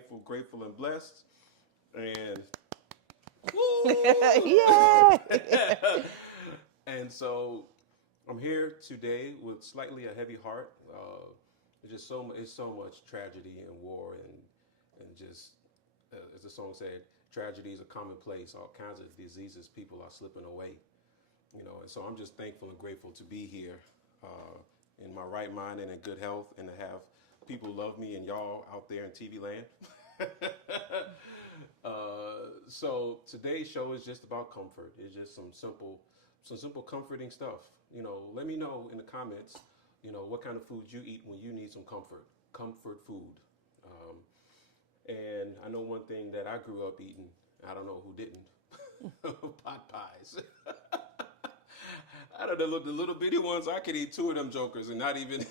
thankful, grateful, and blessed. And Yay! and so I'm here today with slightly a heavy heart. It's just it's so much tragedy and war and just as the song said, tragedies are commonplace. All kinds of diseases, people are slipping away. And so I'm just thankful and grateful to be here in my right mind and in good health, and to have people love me and y'all out there in TV land. So today's show is just about comfort. It's just some simple comforting stuff. Let me know in the comments, what kind of food you eat when you need some comfort food. And I know one thing that I grew up eating. I don't know who didn't. Pot pies. I don't know, the little bitty ones. I could eat two of them jokers and not even,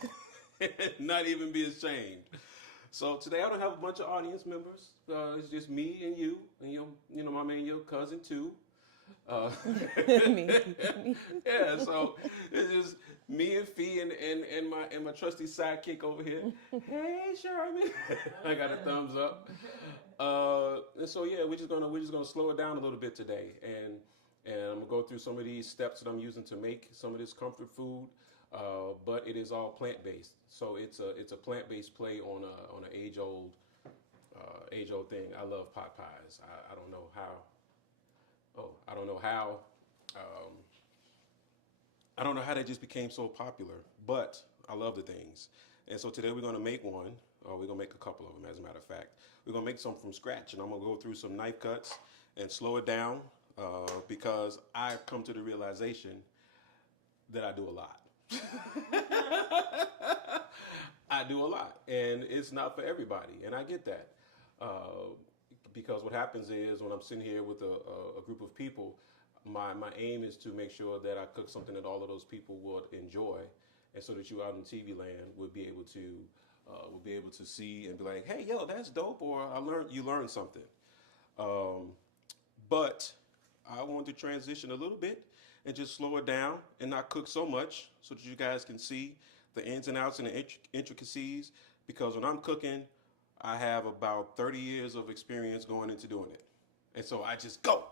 not even be ashamed. So today I don't have a bunch of audience members. It's just me and you, and my man, your cousin too. Me. Yeah, so it's just me and Fee and my trusty sidekick over here. Hey, Sherman. I got a thumbs up. And so yeah, we're just gonna slow it down a little bit today, and I'm gonna go through some of these steps that I'm using to make some of this comfort food. But it is all plant based, so it's a plant based play on an age old thing. I love pot pies. I don't know how. Oh, I don't know how. I don't know how they just became so popular, but I love the things. And so today we're gonna make one. We're gonna make a couple of them, as a matter of fact. We're gonna make some from scratch, and I'm gonna go through some knife cuts and slow it down because I've come to the realization that I do a lot. I do a lot, and it's not for everybody, and I get that. Because what happens is when I'm sitting here with a group of people, my aim is to make sure that I cook something that all of those people would enjoy, and so that you out in TV land would be able to see and be like, hey, yo, that's dope, or you learned something. But I want to transition a little bit and just slow it down and not cook so much so that you guys can see the ins and outs and the intricacies. Because when I'm cooking, I have about 30 years of experience going into doing it. And so I just go.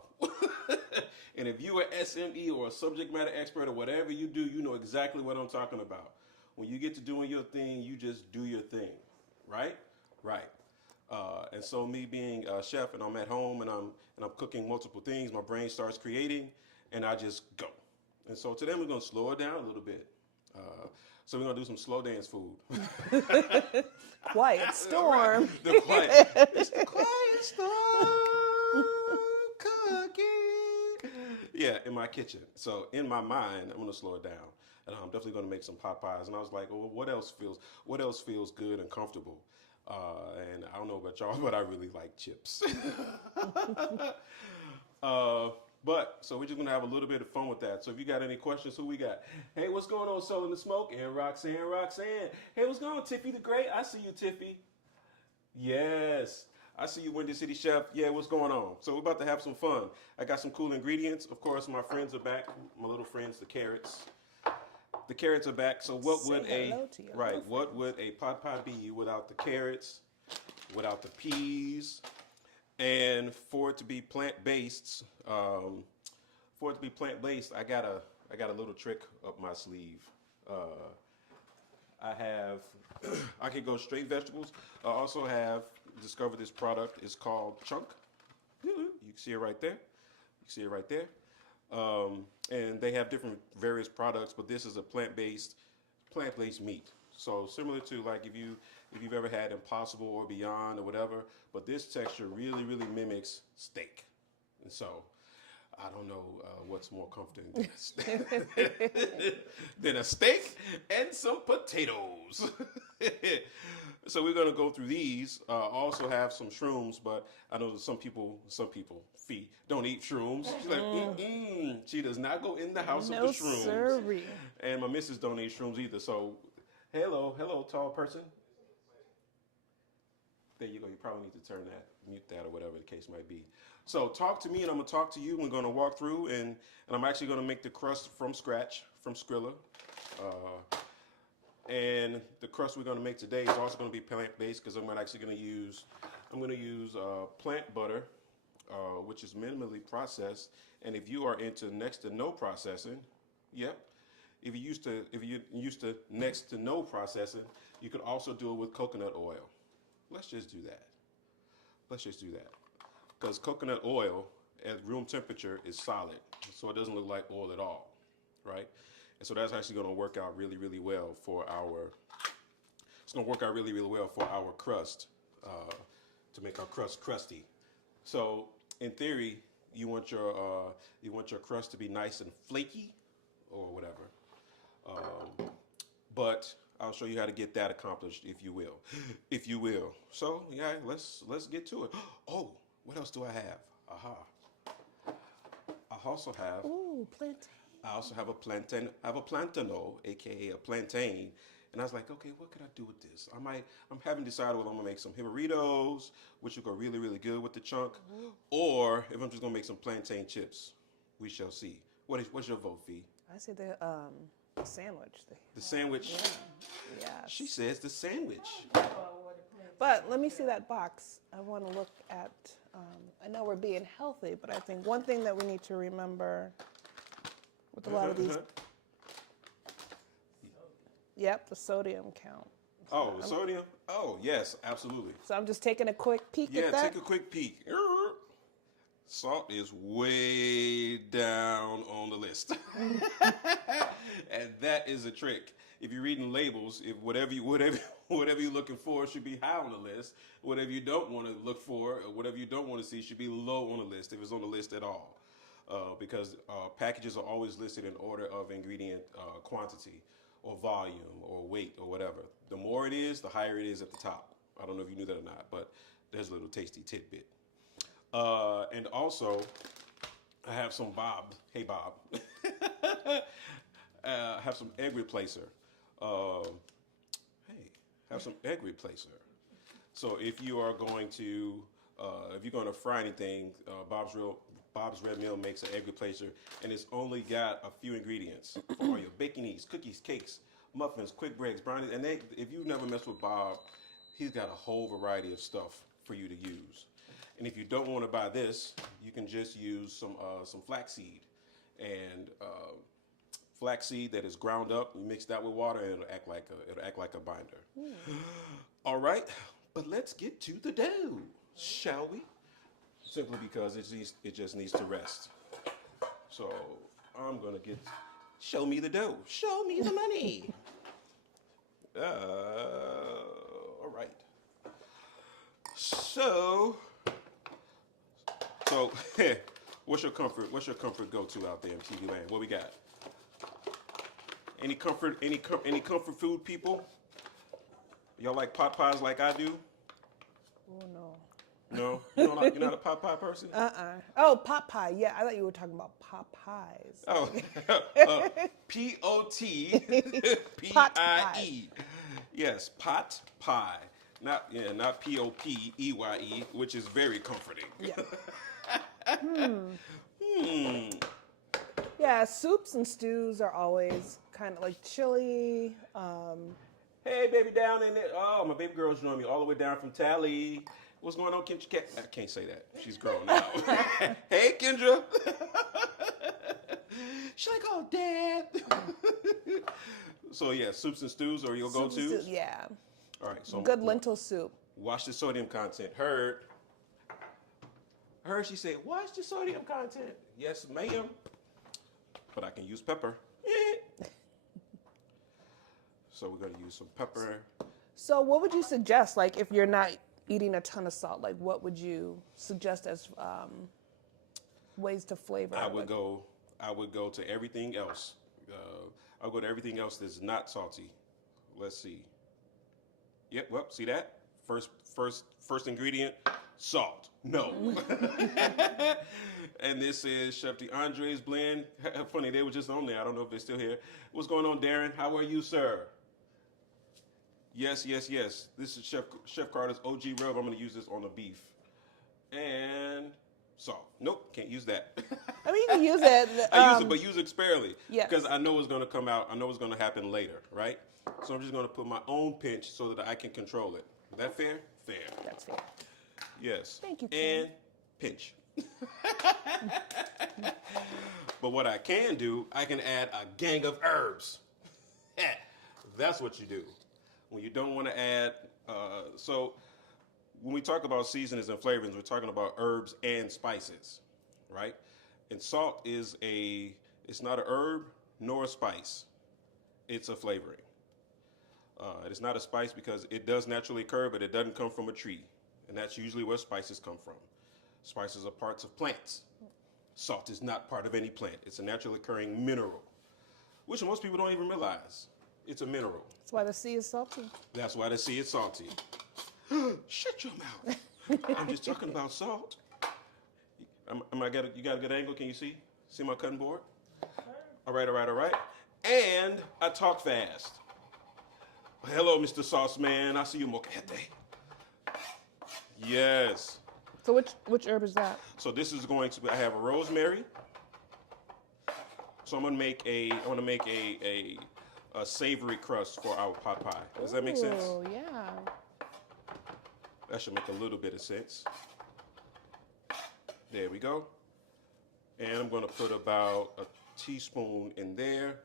And if you're an SME or a subject matter expert or whatever you do, you know exactly what I'm talking about. When you get to doing your thing, you just do your thing, right? Right. And so me being a chef and I'm at home and I'm cooking multiple things, my brain starts creating and I just go. And so today we're going to slow it down a little bit. So we're going to do some slow dance food. Quiet storm. It's the quiet storm cooking. Yeah, in my kitchen. So in my mind, I'm going to slow it down. And I'm definitely going to make some pot pies. And I was like, well, what else feels good and comfortable? And I don't know about y'all, but I really like chips. But so we're just gonna have a little bit of fun with that. So if you got any questions, who we got? Hey, what's going on, Soul in the Smoke? And Roxanne. Hey, what's going on, Tiffy the Great? I see you, Tiffy. Yes. I see you, Windy City Chef. Yeah, what's going on? So we're about to have some fun. I got some cool ingredients. Of course, my friends are back. My little friends, the carrots. The carrots are back. So what would a pot pie be without the carrots, without the peas? And for it to be plant-based, I got a little trick up my sleeve. I can go straight vegetables. I also have discovered this product. It's called Chunk. You can see it right there. And they have different various products, but this is a plant-based meat. So similar to like if you've ever had Impossible or Beyond or whatever, but this texture really mimics steak. And so I don't know what's more comforting than a steak and some potatoes. So we're gonna go through these. Also have some shrooms, but I know that some people, Fee, don't eat shrooms. She's like, she does not go in the house of the shrooms. Siree. And my missus don't eat shrooms either. So, hello, tall person. There you go. You probably need to mute that or whatever the case might be. So talk to me and I'm gonna talk to you. We're gonna walk through and I'm actually gonna make the crust from scratch, from Skrilla. And the crust we're going to make today is also going to be plant-based because I'm I'm going to use plant butter, which is minimally processed. And if you are into next to no processing, yep. If you used to next to no processing, you could also do it with coconut oil. Let's just do that. Let's just do that. Because coconut oil at room temperature is solid, so it doesn't look like oil at all, right? And so that's actually going to work out really, really well for our. It's going to work out really, really well for our crust, to make our crust crusty. So in theory, you want your crust to be nice and flaky, or whatever. But I'll show you how to get that accomplished, if you will, if you will. So yeah, let's get to it. Oh, what else do I have? Aha. I also have. Ooh, plantain. I also have a plantain. I have a plantano, aka a plantain. And I was like, okay, what could I do with this? I'm having decided whether I'm gonna make some Burritos, which will go really, really good with the chunk, or if I'm just gonna make some plantain chips. We shall see. What's your vote, Fee? I say the sandwich. The sandwich. Yeah. Yes. She says the sandwich. But let me see that box. I want to look at. I know we're being healthy, but I think one thing that we need to remember with a lot of these. Yep, the sodium count. Oh, the sodium? Oh, yes, absolutely. So I'm just taking a quick peek Yeah, at that. take a quick peek. Salt is way down on the list. And that is a trick. If you're reading labels, if whatever you're looking for should be high on the list, whatever you don't want to look for, or whatever you don't want to see should be low on the list, if it's on the list at all. Because packages are always listed in order of ingredient quantity, or volume, or weight, or whatever. The more it is, the higher it is at the top. I don't know if you knew that or not, but there's a little tasty tidbit. And also, I have some Bob. Hey, Bob. I have some egg replacer. Have some egg replacer. So if you are going to, fry anything, Bob's Red Mill makes an egg replacer, and it's only got a few ingredients for all your baconis, cookies, cakes, muffins, quick breads, brownies. And if you've never messed with Bob, he's got a whole variety of stuff for you to use. And if you don't want to buy this, you can just use some flaxseed, and flaxseed that is ground up. You mix that with water, and it'll act like a binder. All right, but let's get to the dough, shall we? Simply because it just needs to rest. So I'm gonna show me the dough. Show me the money. All right. So, what's your comfort go-to out there in TV land? What we got? Any comfort food, people? Y'all like pot pies like I do? Oh no. No, you're not a pot pie person. Oh, pot pie. Yeah, I thought you were talking about pot pies. Oh, P-O-T-P-I-E. Yes, pot pie. Not P-O-P-E-Y-E, which is very comforting. Yeah. Yeah, soups and stews are always kind of like chili. Hey, baby, down in there. Oh, my baby girl's joining me all the way down from Tally. What's going on, Kendra? I can't say that. She's grown now. Hey, Kendra. She's like, oh, Dad. So, yeah, soups and stews are your go-tos? Yeah. All right. So good lentil soup. Watch the sodium content. Heard, she said, watch the sodium content. Yes, ma'am. But I can use pepper. So we're going to use some pepper. So what would you suggest, like, if you're not eating a ton of salt? Like, what would you suggest as ways to flavor? I would go to everything else. I'll go to everything else that's not salty. Let's see. Yep. Well, see that? First ingredient, salt. No. And this is Chef DeAndre's blend. Funny, they were just on there. I don't know if they're still here. What's going on, Darren? How are you, sir? Yes. This is Chef Carter's OG rub. I'm going to use this on the beef. And salt. Nope, can't use that. I mean, you can use it. I use it, but use it sparingly. Yes. Because I know it's going to come out. I know it's going to happen later, right? So I'm just going to put my own pinch so that I can control it. Is that fair? Fair. That's fair. Yes. Thank you, Tim. And pinch. But what I can do, I can add a gang of herbs. That's what you do. When you don't want to add, so when we talk about seasonings and flavorings, we're talking about herbs and spices, right? And salt it's not a herb nor a spice. It's a flavoring. It's not a spice because it does naturally occur, but it doesn't come from a tree. And that's usually where spices come from. Spices are parts of plants. Salt is not part of any plant. It's a naturally occurring mineral, which most people don't even realize. It's a mineral. That's why the sea is salty. That's why the sea is salty. Shut your mouth. I'm just talking about salt. You got a good angle? Can you see? See my cutting board? All right. And I talk fast. Hello, Mr. Sauce Man. I see you, Mokete. Yes. So which herb is that? So this is going to be, I have a rosemary. So I'm gonna make a savory crust for our pot pie. Does that make sense? Oh, yeah. That should make a little bit of sense. There we go. And I'm gonna put about a teaspoon in there,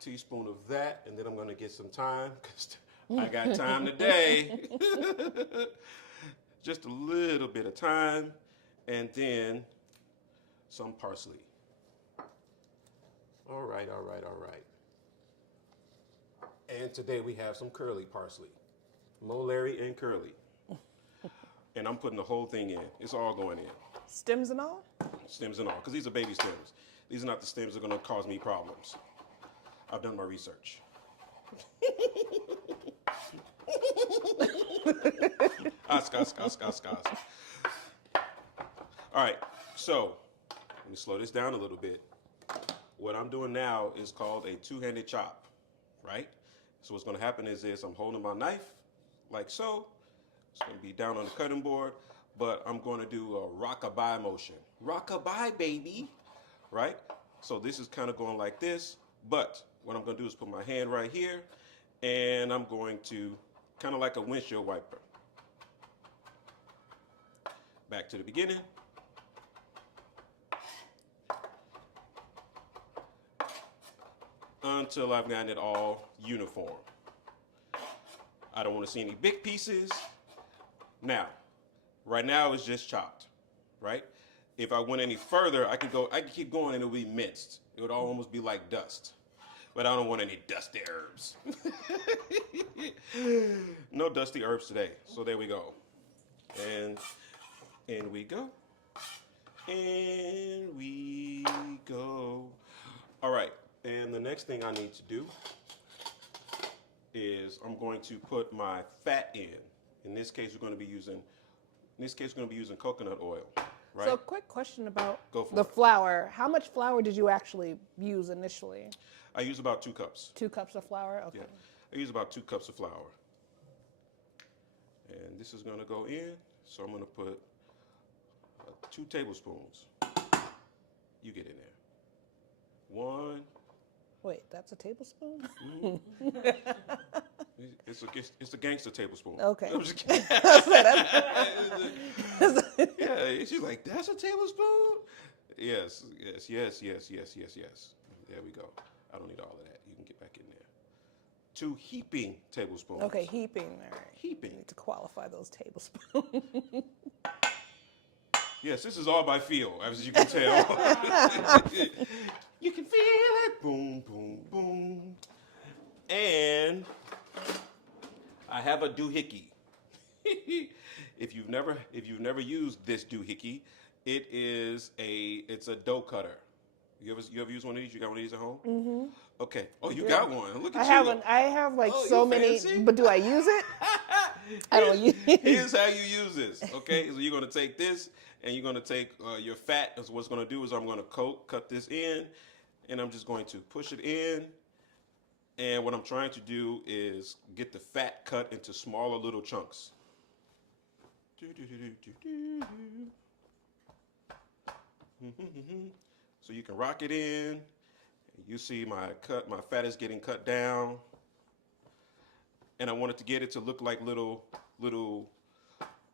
teaspoon of that, and then I'm gonna get some thyme, because I got time today. Just a little bit of thyme, and then some parsley. All right. And today we have some curly parsley. Mo, Larry, and curly. And I'm putting the whole thing in. It's all going in. Stems and all? Stems and all, because these are baby stems. These are not the stems that are going to cause me problems. I've done my research. Oscar. All right, so let me slow this down a little bit. What I'm doing now is called a two-handed chop, right? So what's going to happen is I'm holding my knife like so. It's going to be down on the cutting board, but I'm going to do a rockabye motion. Rockabye, baby, right? So this is kind of going like this, but what I'm going to do is put my hand right here, and I'm going to kind of like a windshield wiper. Back to the beginning. Until I've gotten it all uniform. I don't want to see any big pieces. Now, right now it's just chopped, right? If I went any further, I could keep going and it would be minced. It would almost be like dust. But I don't want any dusty herbs. No dusty herbs today. So there we go. And in we go. And we go. All right. And the next thing I need to do is I'm going to put my fat in. In this case, we're going to be using coconut oil, right? So, quick question about Go for the it. flour. How much flour did you actually use initially? I use about 2 cups. 2 cups of flour? Okay. Yeah, I use about 2 cups of flour. And this is going to go in, so I'm going to put 2 tablespoons. You get in there. 1. Wait, that's a tablespoon? It's a gangster tablespoon. Okay. I'm just kidding. Yeah, she's like, that's a tablespoon? Yes. There we go. I don't need all of that. You can get back in there. 2 heaping tablespoons. Okay, heaping. All right. Heaping. I need to qualify those tablespoons. Yes, this is all by feel, as you can tell. You can feel it. Boom, boom, boom. And I have a doohickey. If you've never used this doohickey, it's a dough cutter. You ever use one of these? You got one of these at home? Mm-hmm. Okay. Oh, you got one. Look at you. I have like Oh, so you many, fancy? but do I use it? I don't use it. Here's how you use this. Okay, so you're gonna take this, and you're gonna take your fat. So what's gonna do is I'm gonna cut this in, and I'm just going to push it in. And what I'm trying to do is get the fat cut into smaller little chunks. So you can rock it in. You see my fat is getting cut down. And I wanted to get it to look like little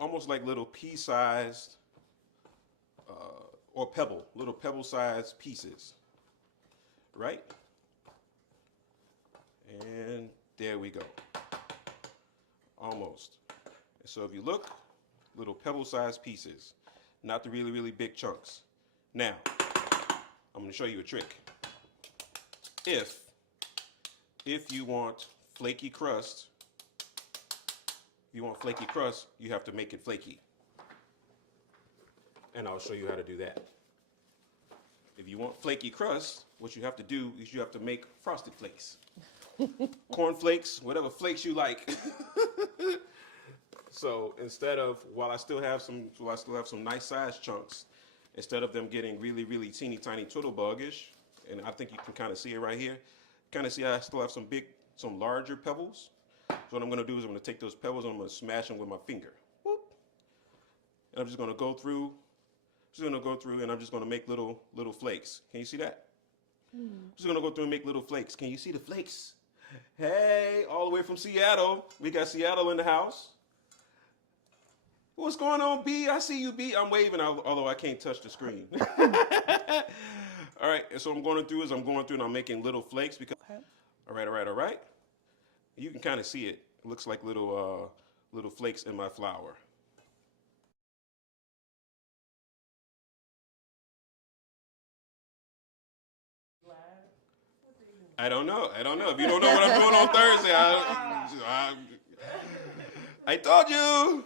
almost like little pea-sized or little pebble-sized pieces, right? And there we go, almost. So if you look, little pebble-sized pieces, not the really, really big chunks. Now, I'm going to show you a trick. If you want flaky crust, you have to make it flaky. And I'll show you how to do that. If you want flaky crust, what you have to do is you have to make frosted flakes. Corn flakes, whatever flakes you like. So instead of, while I still have some nice sized chunks, instead of them getting really, really teeny tiny twiddlebug-ish, and I think you can kind of see it right here, kind of see I still have some larger pebbles. So what I'm going to do is I'm going to take those pebbles and I'm going to smash them with my finger. Whoop. And I'm just going to go through, and I'm just going to make little flakes. Can you see that? I'm just going to go through and make little flakes. Can you see the flakes? Hey, all the way from Seattle. We got Seattle in the house. What's going on, B? I see you, B. I'm waving, although I can't touch the screen. All right, and so I'm going through and I'm making little flakes because. Okay. All right. You can kind of see it. It looks like little flakes in my flour. I don't know. If you don't know what I'm doing on Thursday, I told you.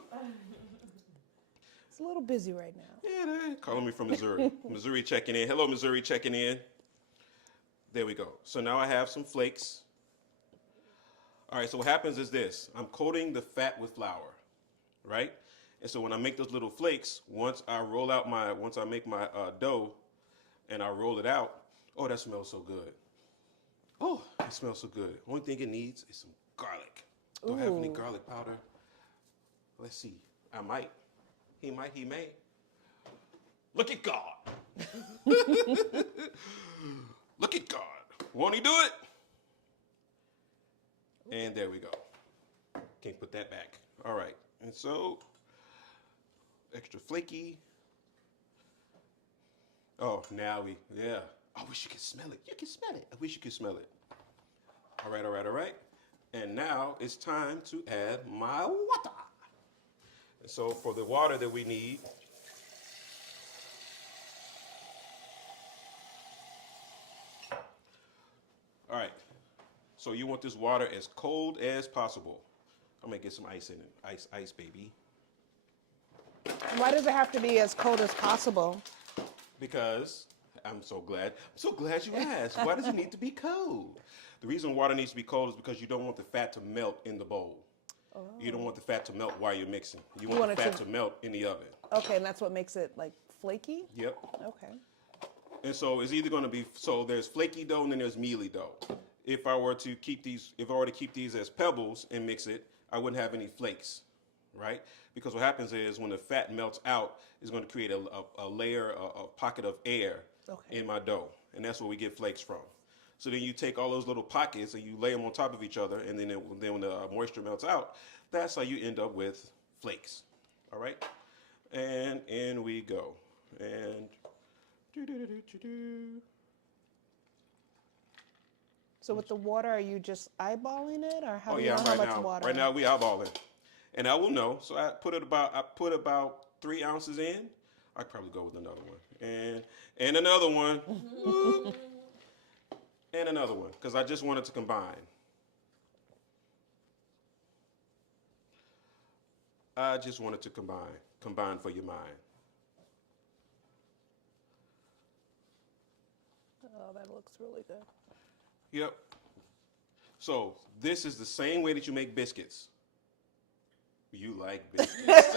It's a little busy right now. Yeah, they're calling me from Missouri. Missouri checking in. Hello, Missouri checking in. There we go. So now I have some flakes. All right, so what happens is this. I'm coating the fat with flour, right? And so when I make those little flakes, once I make my dough and I roll it out, oh, that smells so good. Oh, it smells so good. Only thing it needs is some garlic. Don't have any garlic powder. Let's see. I might. He might. He may. Look at God. Look at God. Won't he do it? And there we go. Can't put that back. All right. And so, extra flaky. Oh, now yeah. I wish you could smell it. You can smell it. I wish you could smell it. All right. And now it's time to add my water. And so for the water that we need, all right. So you want this water as cold as possible. I'm gonna get some ice in it. Ice, baby. Why does it have to be as cold as possible? Because I'm so glad you asked. Why does it need to be cold? The reason water needs to be cold is because you don't want the fat to melt in the bowl. Oh. You don't want the fat to melt while you're mixing. You want the fat to melt in the oven. Okay, and that's what makes it like flaky? Yep. Okay. And so it's either going to be, so there's flaky dough and then there's mealy dough. If I were to keep these as pebbles and mix it, I wouldn't have any flakes, right? Because what happens is when the fat melts out, it's going to create a layer, a pocket of air in my dough. And that's where we get flakes from. So then you take all those little pockets and you lay them on top of each other, and then when the moisture melts out, that's how you end up with flakes. All right? And in we go. And So with the water, are you just eyeballing it, or how do you know right how much now, water? Right now we eyeballing, and I will know. So I put about 3 ounces in. I could probably go with another one, and another one, and another one, because I just wanted to combine. I just wanted to combine for your mind. Oh, that looks really good. Yep. So this is the same way that you make biscuits. You like biscuits.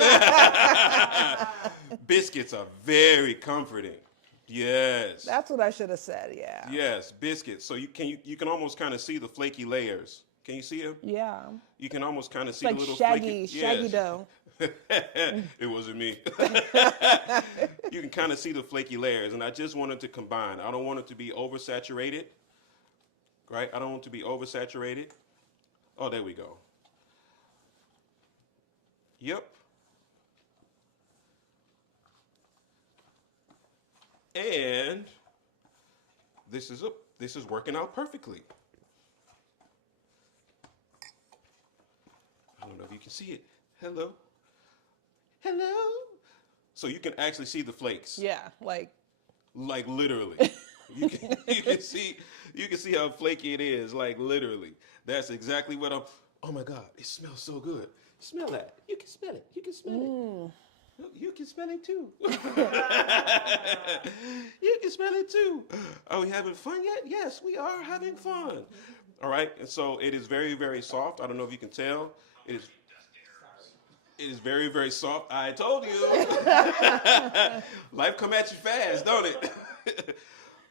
Biscuits are very comforting. Yes. That's what I should have said, yeah. Yes, biscuits. So you can almost kind of see the flaky layers. Can you see them? Yeah. You can almost kind of see like the little shaggy flaky dough. It wasn't me. You can kind of see the flaky layers, and I just wanted to combine. I don't want it to be oversaturated, right? I don't want it to be oversaturated. Oh, there we go. Yep. And this is working out perfectly. I don't know if you can see it. Hello. Hello. So you can actually see the flakes. Yeah, like literally. You can see how flaky it is, like literally. That's exactly what I'm. Oh my God, it smells so good. Smell that. You can smell it. You can smell it. You can smell it too. You can smell it too. Are we having fun yet? Yes, we are having fun. All right, and so it is very, very soft. I don't know if you can tell. It is very, very soft. I told you. Life come at you fast, don't it?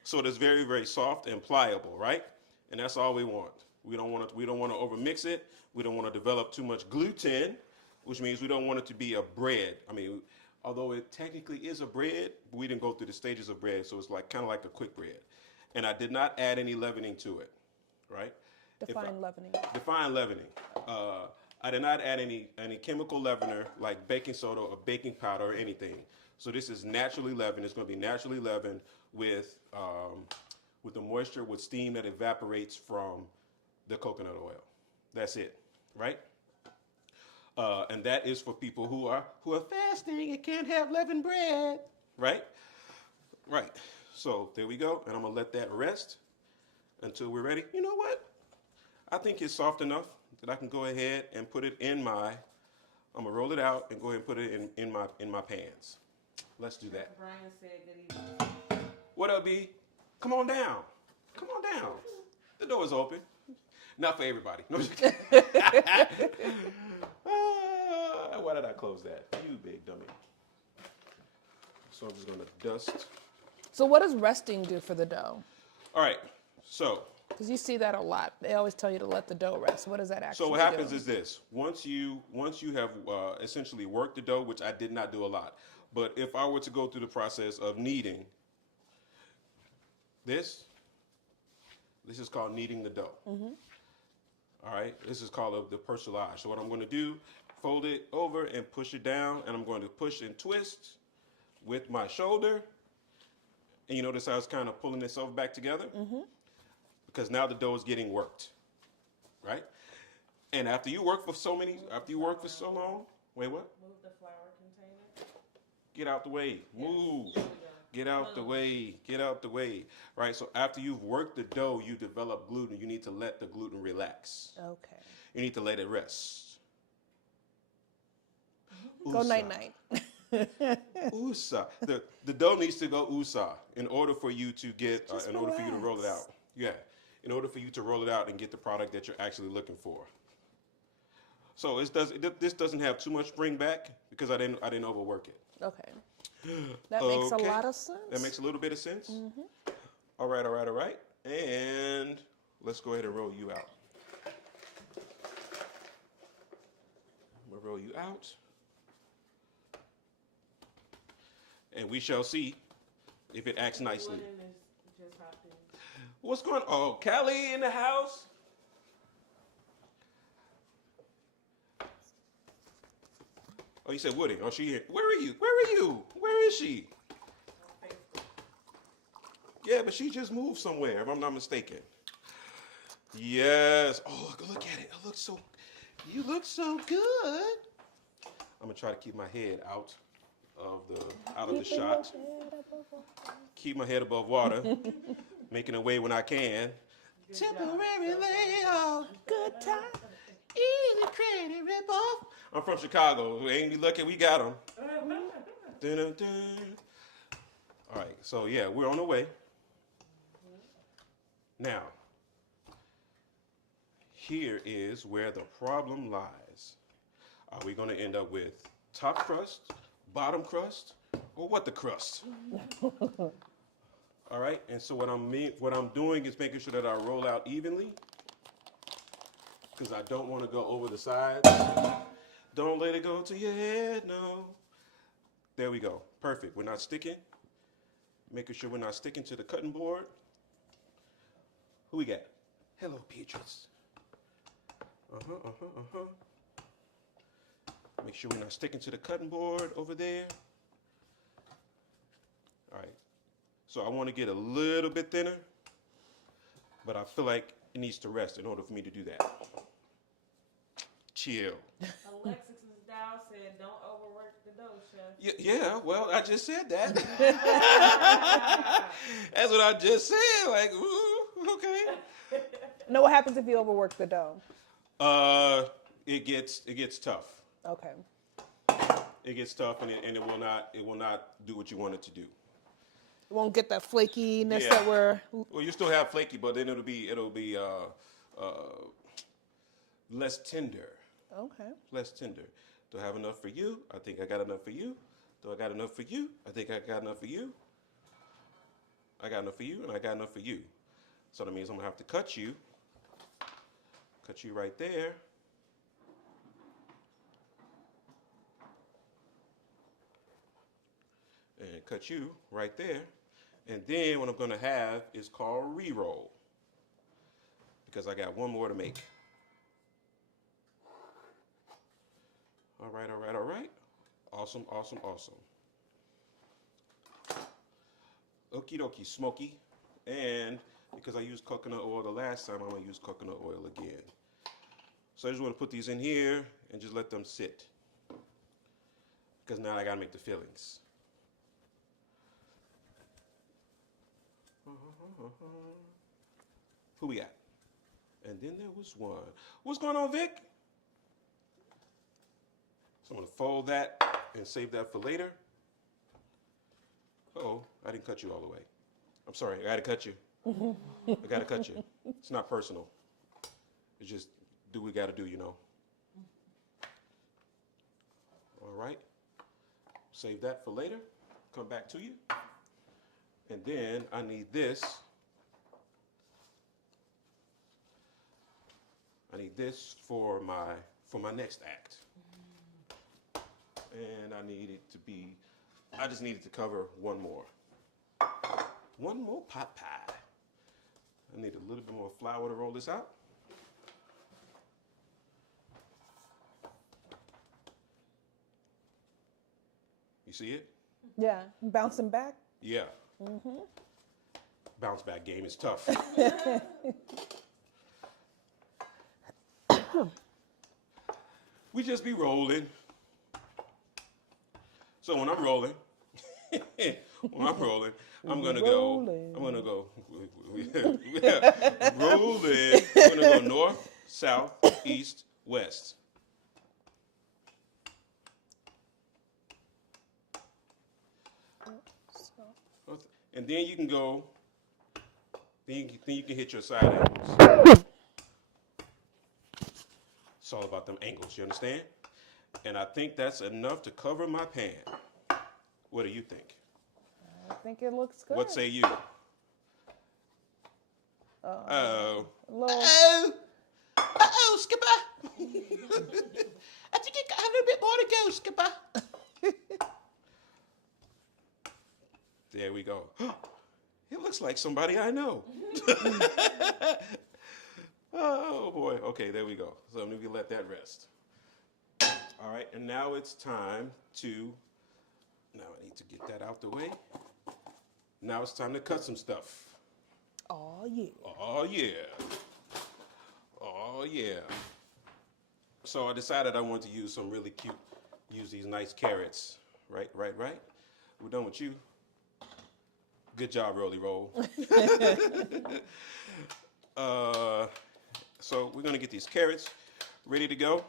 So it is very, very soft and pliable, right? And that's all we want. We don't want to overmix it. We don't want to develop too much gluten, which means we don't want it to be a bread. I mean, although it technically is a bread, we didn't go through the stages of bread, so it's like kind of like a quick bread. And I did not add any leavening to it, right? define leavening. Define leavening. I did not add any chemical leavener like baking soda or baking powder or anything. So this is naturally leavened. It's going to be naturally leavened with the moisture, with steam that evaporates from the coconut oil. That's it, right? And that is for people who are fasting and can't have leavened bread, right? Right. So there we go, and I'm gonna let that rest until we're ready. You know what? I think it's soft enough that I can go ahead and put it in my. I'm gonna roll it out and go ahead and put it in my pans. Let's do that. Brian said good evening. What up, B? Come on down. Come on down. The door is open. Not for everybody. No, I'm just kidding. Why did I close that? You big dummy. So I'm just gonna dust. So what does resting do for the dough? All right. So. Because you see that a lot. They always tell you to let the dough rest. What does that actually do? So what happens is this: once you have essentially worked the dough, which I did not do a lot, but if I were to go through the process of kneading, this is called kneading the dough. Mm-hmm. All right, this is called the percolage. So what I'm going to do, fold it over and push it down, and I'm going to push and twist with my shoulder. And you notice how it's kind of pulling itself back together? Mm-hmm. Because now the dough is getting worked, right? And after you work for so long, wait, what? Move the flour container. Get out the way. Move. Get out the way. Get out the way. Right? So after you've worked the dough, you develop gluten. You need to let the gluten relax. Okay. You need to let it rest. Go night-night. USA. The dough needs to go USA in order for you to get, in order for you to roll it out. Yeah. In order for you to roll it out and get the product that you're actually looking for. So this doesn't have too much spring back because I didn't overwork it. Okay. That makes a lot of sense. That makes a little bit of sense. Mm-hmm. All right. And let's go ahead and roll you out. I'm gonna roll you out. And we shall see if it acts nicely. What's going on? Oh, Callie in the house? Oh, you said Woody. Oh, she here. Where are you? Where is she? Yeah, but she just moved somewhere, if I'm not mistaken. Yes. Oh, look at it. You look so good. I'm going to try to keep my head out of the shot. Keep my head above water. Making a way when I can. Temporarily on good time. Easy credit rip-off. I'm from Chicago. Ain't you lucky we got them. Dun, dun, dun. All right, so yeah, we're on the way. Now, here is where the problem lies. Are we going to end up with top crust, bottom crust, or what the crust? All right, and so what I'm doing is making sure that I roll out evenly because I don't want to go over the sides. Don't let it go to your head, no. There we go, perfect. We're not sticking. Making sure we're not sticking to the cutting board. Who we got? Hello, Beatrice. Make sure we're not sticking to the cutting board over there. All right. So I want to get a little bit thinner, but I feel like it needs to rest in order for me to do that. Chill. Alexis Dow said, "Don't overwork the dough, chef." Yeah, well, I just said that. That's what I just said. Like, ooh, okay. Know what happens if you overwork the dough? It gets tough. Okay. It gets tough, and it will not do what you want it to do. It won't get that flakiness Yeah. that we're. Well, you still have flaky, but then it'll be less tender. Okay. Less tender. Do I have enough for you? I think I got enough for you. Do I got enough for you? I think I got enough for you. I got enough for you, and I got enough for you. So that means I'm gonna have to cut you right there. And cut you right there. And then what I'm gonna have is called re-roll. Because I got one more to make. All right, all right, all right. Awesome, awesome, awesome. Okie dokie, smoky. And because I used coconut oil the last time, I'm gonna use coconut oil again. So I just wanna put these in here and just let them sit. Because now I gotta make the fillings. Who we got? And then there was one. What's going on, Vic? So I'm gonna fold that and save that for later. Uh-oh, I didn't cut you all the way. I'm sorry, I gotta cut you. I gotta cut you. It's not personal. It's just do what we gotta do, you know. All right. Save that for later. Come back to you. And then I need this. I need this for my next act. And I need it to be, I just need it to cover one more. One more pot pie. I need a little bit more flour to roll this out. You see it? Yeah. Bouncing back. Yeah. Bounce back game is tough. We just be rolling. So when I'm rolling, I'm gonna go rolling. I'm gonna go north, south, east, west. And then you can go, then you can hit your side angles. It's all about them angles, you understand? And I think that's enough to cover my pan. What do you think? I think it looks good. What say you? Uh-oh. Little... Uh-oh, Skipper. I think I got a little bit more to go, Skipper. There we go. It looks like somebody I know. Oh boy. Okay, there we go. So maybe let that rest. All right, and now it's time to, now I need to get that out the way. Now it's time to cut some stuff. Oh, yeah. Oh, yeah. Oh, yeah. So I decided I wanted to use some really cute, use these nice carrots. Right. We're done with you. Good job, Rolly Roll. So we're gonna get these carrots ready to go.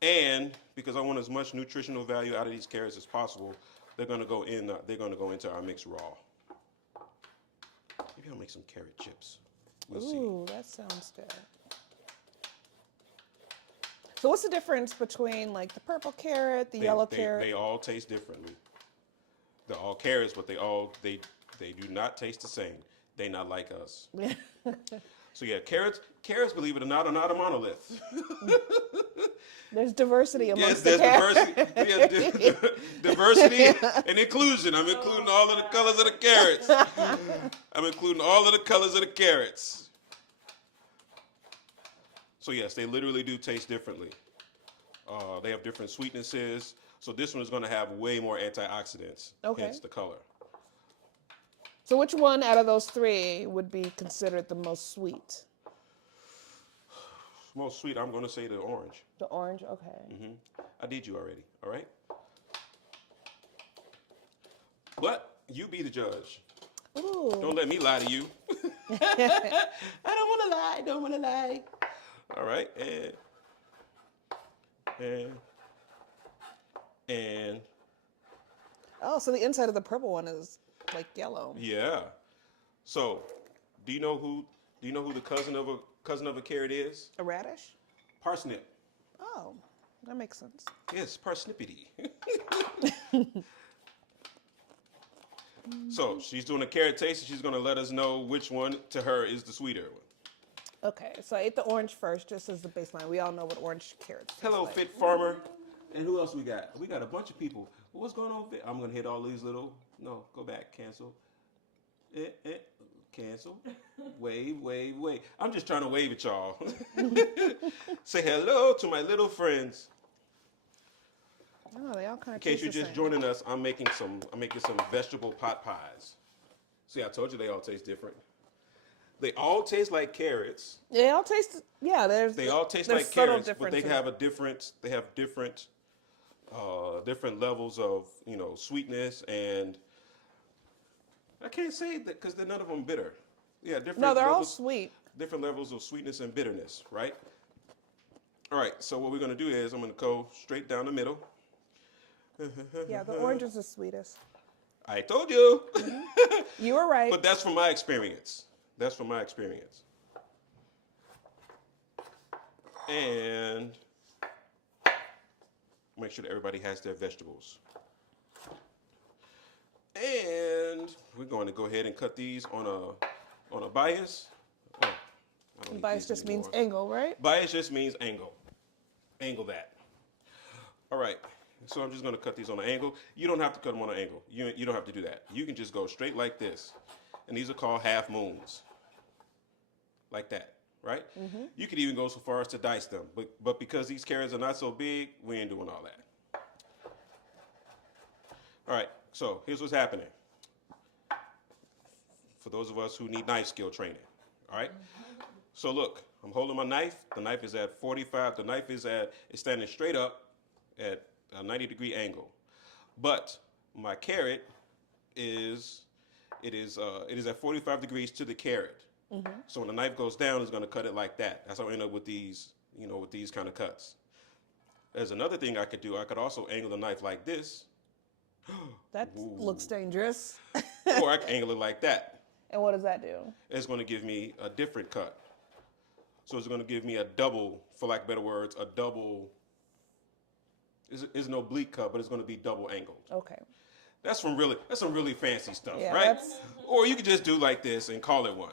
And because I want as much nutritional value out of these carrots as possible, they're gonna go in. They're gonna go into our mix raw. Maybe I'll make some carrot chips. We'll see. Ooh, that sounds good. So what's the difference between like the purple carrot, the yellow carrot? They all taste differently. They're all carrots, but they do not taste the same. They not like us. So yeah, carrots, believe it or not, are not a monolith. There's diversity Yes, amongst there's the carrots. diversity. Yeah, diversity and inclusion. I'm including all of the colors of the carrots. I'm including all of the colors of the carrots. So yes, they literally do taste differently. They have different sweetnesses. So this one is going to have way more antioxidants. Okay. Hence the color. So which one out of those three would be considered the most sweet? Most sweet, I'm going to say the orange. The orange, okay. I did you already, all right? But you be the judge. Ooh. Don't let me lie to you. I don't want to lie. Don't want to lie. All right, and Oh, so the inside of the purple one is like yellow. yeah. So, do you know who the cousin of a carrot is? A radish? Parsnip. Oh, that makes sense. Yes, parsnippity. So she's doing a carrot taste, and she's going to let us know which one to her is the sweeter one. Okay, so I ate the orange first, just as the baseline. We all know what orange carrots taste Hello, like. Fit Farmer. And who else we got? We got a bunch of people. What's going on, Fit? I'm going to hit all these little... No, go back. Cancel. Cancel. Wave, wave, wave. I'm just trying to wave at y'all. Say hello to my little friends. Oh, they all kind In of case taste you're the just same. joining us, I'm making some vegetable pot pies. See, I told you they all taste different. They all taste like carrots. They all taste, yeah. They all taste there's like subtle carrots, but they differences. have different levels of sweetness, and I can't say that because none of them bitter. Yeah, different. No, they're all levels, sweet. different levels of sweetness and bitterness, right? All right. So what we're gonna do is I'm gonna go straight down the middle. Yeah, the orange is the sweetest. I told you. You were right. But that's from my experience. That's from my experience. And make sure that everybody has their vegetables. And we're going to go ahead and cut these on a bias. Oh, I don't need Bias these just means anymore. angle, right? Bias just means angle. Angle that. All right. So I'm just going to cut these on an angle. You don't have to cut them on an angle. You don't have to do that. You can just go straight like this. And these are called half moons. Like that, right? You could even go so far as to dice them. But because these carrots are not so big, we ain't doing all that. All right, so here's what's happening. For those of us who need knife skill training, all right? So look, I'm holding my knife. The knife is at 45. The knife is standing straight up at a 90-degree angle. But my carrot is at 45 degrees to the carrot. So when the knife goes down, it's going to cut it like that. That's how I end up with these, with these kind of cuts. There's another thing I could do. I could also angle the knife like this, That looks dangerous. or I can angle it like that. And what does that do? It's going to give me a different cut. So it's going to give me a double, for lack of better words, a double. It's no oblique cut, but it's going to be double angled. Okay. That's some really fancy stuff, Yeah, right? Or you could just do like this and call it one.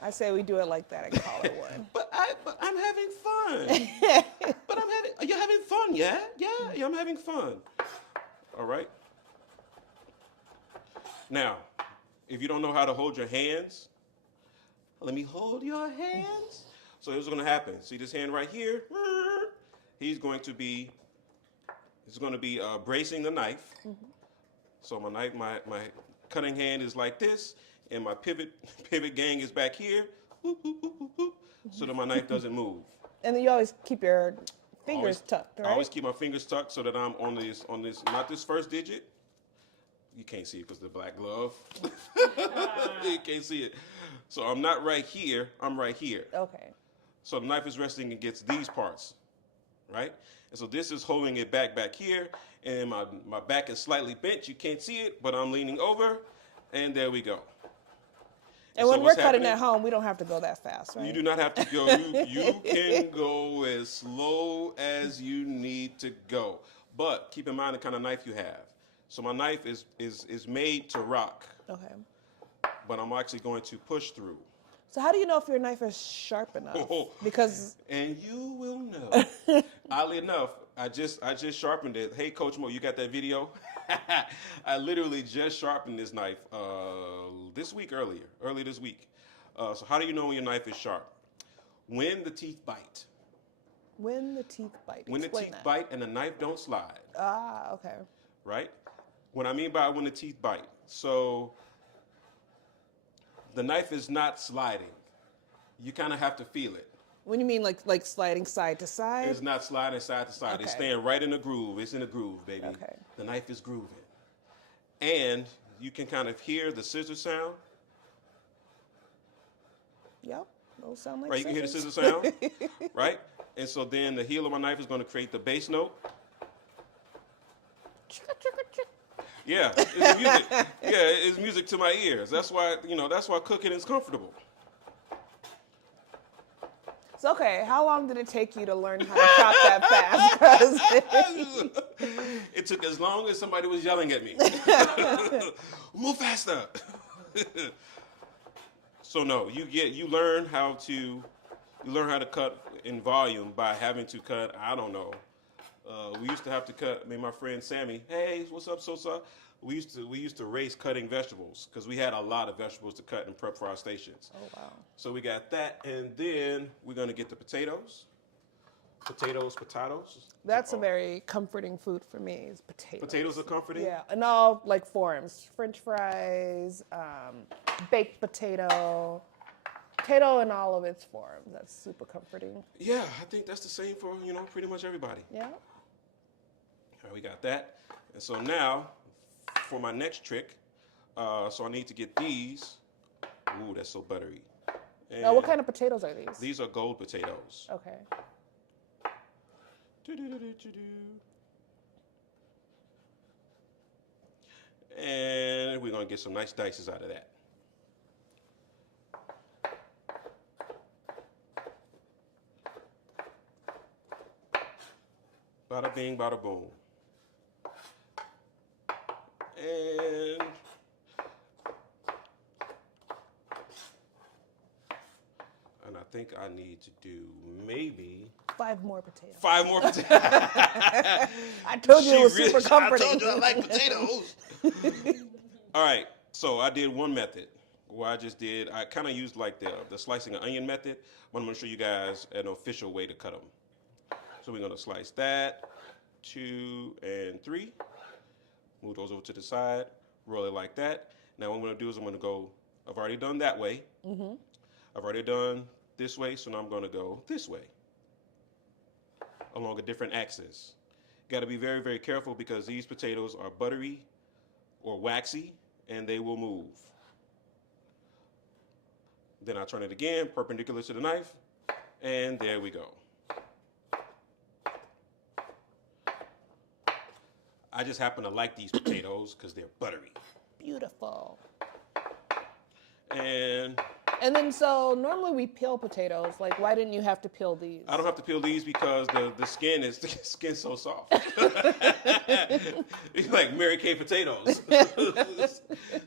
I say we do it like that and call it one. But I'm having fun. You're having fun, yeah? Yeah, I'm having fun. All right. Now, if you don't know how to hold your hands, let me hold your hands. So here's what's going to happen. See this hand right here? He's going to be bracing the knife. So my cutting hand is like this, and my pivot gang is back here, so that my knife doesn't move. And then you always keep your fingers tucked, right? I always keep my fingers tucked so that I'm on this, not this first digit. You can't see it because the black glove. You can't see it. So I'm not right here, I'm right here. Okay. So the knife is resting against these parts, right? And so this is holding it back here, and my back is slightly bent. You can't see it, but I'm leaning over, and there we go. And so when we're what's cutting happening- at home, we don't have to go that fast, right? You do not have to go. You can go as slow as you need to go. But keep in mind the kind of knife you have. So my knife is made to rock, Okay. but I'm actually going to push through. So how do you know if your knife is sharp enough? Because And you will know. Oddly enough, I just sharpened it. Hey, Coach Mo, you got that video? I literally just sharpened this knife early this week. So how do you know when your knife is sharp? When the teeth bite. when the teeth bite. When the Explain teeth that. bite and the knife don't slide, Ah, okay. right? What I mean by when the teeth bite. So The knife is not sliding. You kind of have to feel it. What do you mean, like sliding side to side? It's not sliding side to side. It's Okay. staying right in the groove. It's in the groove, baby. Okay. The knife is grooving. And you can kind of hear the scissor sound. Yep, those sound like Right, you can hear the scissors. scissor sound. Right? And so then the heel of my knife is going to create the bass note. Yeah, it's music. Yeah, it's music to my ears. That's why, that's why cooking is comfortable. So, okay, how long did it take you to learn how to chop that fast? 'Cause It took as long as somebody was yelling at me. Move faster. So no, you learn how to cut in volume by having to cut. I don't know. We used to have to cut. My friend Sammy. Hey, what's up, Sosa? We used to race cutting vegetables because we had a lot of vegetables to cut and prep for our stations. Oh, wow. So we got that, and then we're gonna get the potatoes. Potatoes. That's a very comforting food for me, is potatoes. Potatoes are comforting. Yeah, in all like forms. French fries, baked potato in all of its forms. That's super comforting. Yeah, I think that's the same for pretty much everybody. Yeah. All right, we got that, and so now for my next trick, so I need to get these. Ooh, that's so buttery. Now, what kind of potatoes are these? These are gold potatoes. Okay. And we're gonna get some nice dices out of that. Bada bing, bada boom. And I think I need to do maybe 5 more potatoes. 5 more potatoes. I told you it was super comforting. I told you I like potatoes. All right, so I did one method. What I kind of used like the slicing an onion method, but I'm going to show you guys an official way to cut them. So we're going to slice that, 2 and 3. Move those over to the side, roll it like that. Now what I'm going to do is I've already done that way. Mm-hmm. I've already done this way, so now I'm going to go this way along a different axis. Got to be very, very careful because these potatoes are buttery or waxy, and they will move. Then I turn it again, perpendicular to the knife, and there we go. I just happen to like these potatoes because they're buttery. Beautiful. And then, so normally we peel potatoes. Like, why didn't you have to peel these? I don't have to peel these because the skin's so soft. It's like Mary Kay potatoes.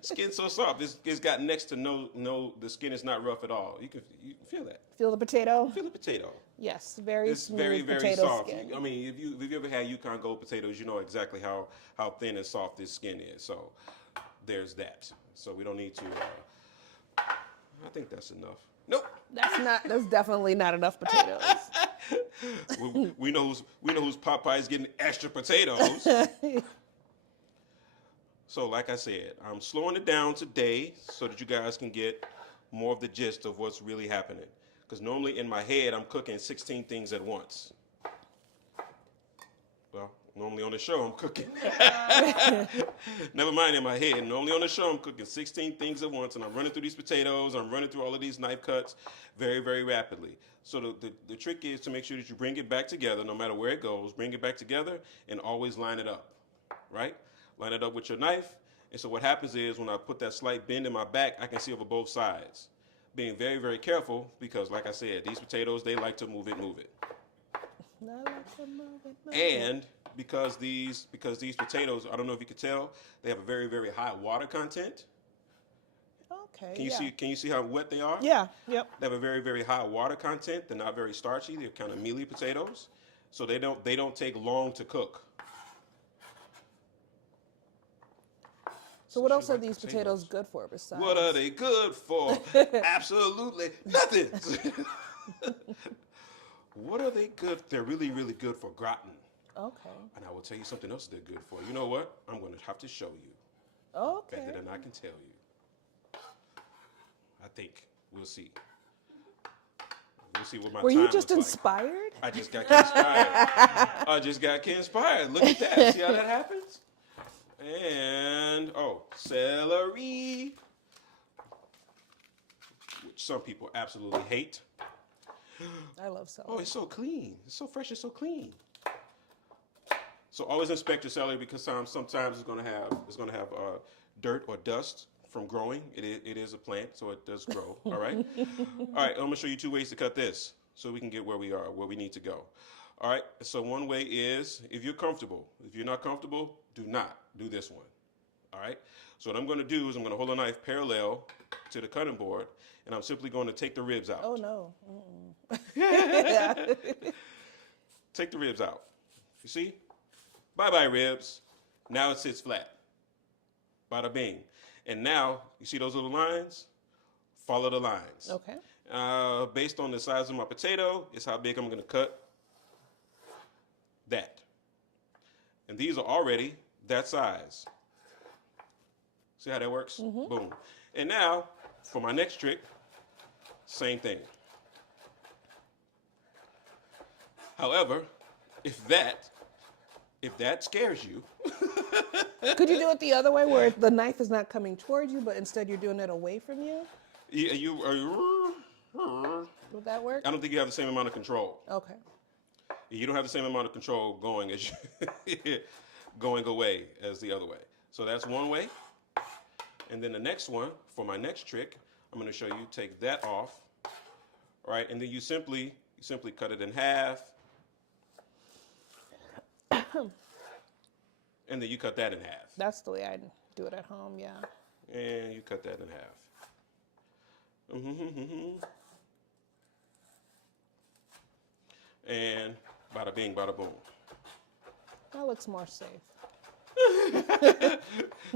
Skin's so soft. It's got next to no. The skin is not rough at all. You can feel that. Feel the potato? Feel the potato. Yes, very It's smooth very, very potato soft. skin. I mean, if you ever had Yukon Gold potatoes, you know exactly how thin and soft this skin is. So there's that. So we don't need to. I think that's enough. Nope. That's definitely not enough potatoes. we know who's Popeye's getting extra potatoes. So like I said, I'm slowing it down today so that you guys can get more of the gist of what's really happening. Because normally in my head, I'm cooking 16 things at once. Well, normally on the show, I'm cooking. Never mind in my head. Normally on the show, I'm cooking 16 things at once, and I'm running through these potatoes. I'm running through all of these knife cuts very, very rapidly. So the trick is to make sure that you bring it back together, no matter where it goes. Bring it back together and always line it up, right? Line it up with your knife. And so what happens is when I put that slight bend in my back, I can see over both sides. Being very, very careful because, like I said, these potatoes, they like to move it. And because these potatoes, I don't know if you can tell, they have a very, very high water content. Okay. Can you see how wet they are? Yeah. Yep. They have a very, very high water content. They're not very starchy. They're kind of mealy potatoes. So they don't take long to cook. So what else are these potatoes good for besides? What are they good for? Absolutely nothing. What are they good? They're really, really good for gratin. Okay. And I will tell you something else they're good for. You know what? I'm going to have to show you. Okay. Better than I can tell you. I think. We'll see. We'll see what my Were time you just looks like. inspired? I just got inspired. I just got inspired. Look at that. See how that happens? And, oh, celery, which some people absolutely hate. I love celery. Oh, it's so clean. It's so fresh. It's so clean. So always inspect your celery because sometimes it's gonna have dirt or dust from growing. It is a plant, so it does grow. All right. All right. I'm gonna show you 2 ways to cut this so we can get where we are, where we need to go. All right. So one way is if you're comfortable. If you're not comfortable, do not do this one. All right. So what I'm gonna do is I'm gonna hold a knife parallel to the cutting board, and I'm simply going to take the ribs out. Oh no. Yeah. Take the ribs out. You see? Bye-bye ribs. Now it sits flat. Bada bing. And now, you see those little lines? Follow the lines. Okay. Based on the size of my potato, is how big I'm going to cut that. And these are already that size. See how that works? Mm-hmm. Boom. And now, for my next trick, same thing. However, if that scares you, Could you do it the other way where the knife is not coming towards you, but instead you're doing it away from you? Would that work? I don't think you have the same amount of control. Okay. You don't have the same amount of control going as going away as the other way. So that's one way. And then the next one, for my next trick, I'm going to show you take that off, right? And then you simply cut it in half. And then you cut that in half. That's the way I do it at home, yeah. And you cut that in half. And bada bing, bada boom. That looks more safe.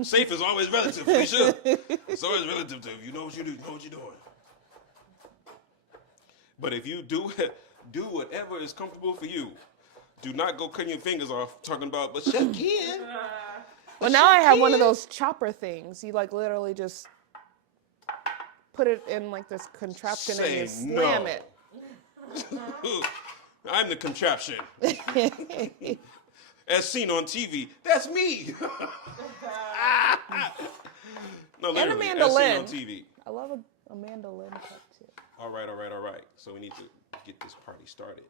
Safe is always relative, Felicia. It's always relative to if you know what you do, you know what you're doing. But if you do whatever is comfortable for you. Do not go cutting your fingers off talking about, but Chef can. Well, now I have one of those chopper things. You like literally just put it in like this contraption and you slam it. I'm the contraption. As seen on TV, that's me. No, literally, and a mandolin. as seen on TV. I love a mandolin cut too. All right. So we need to get this party started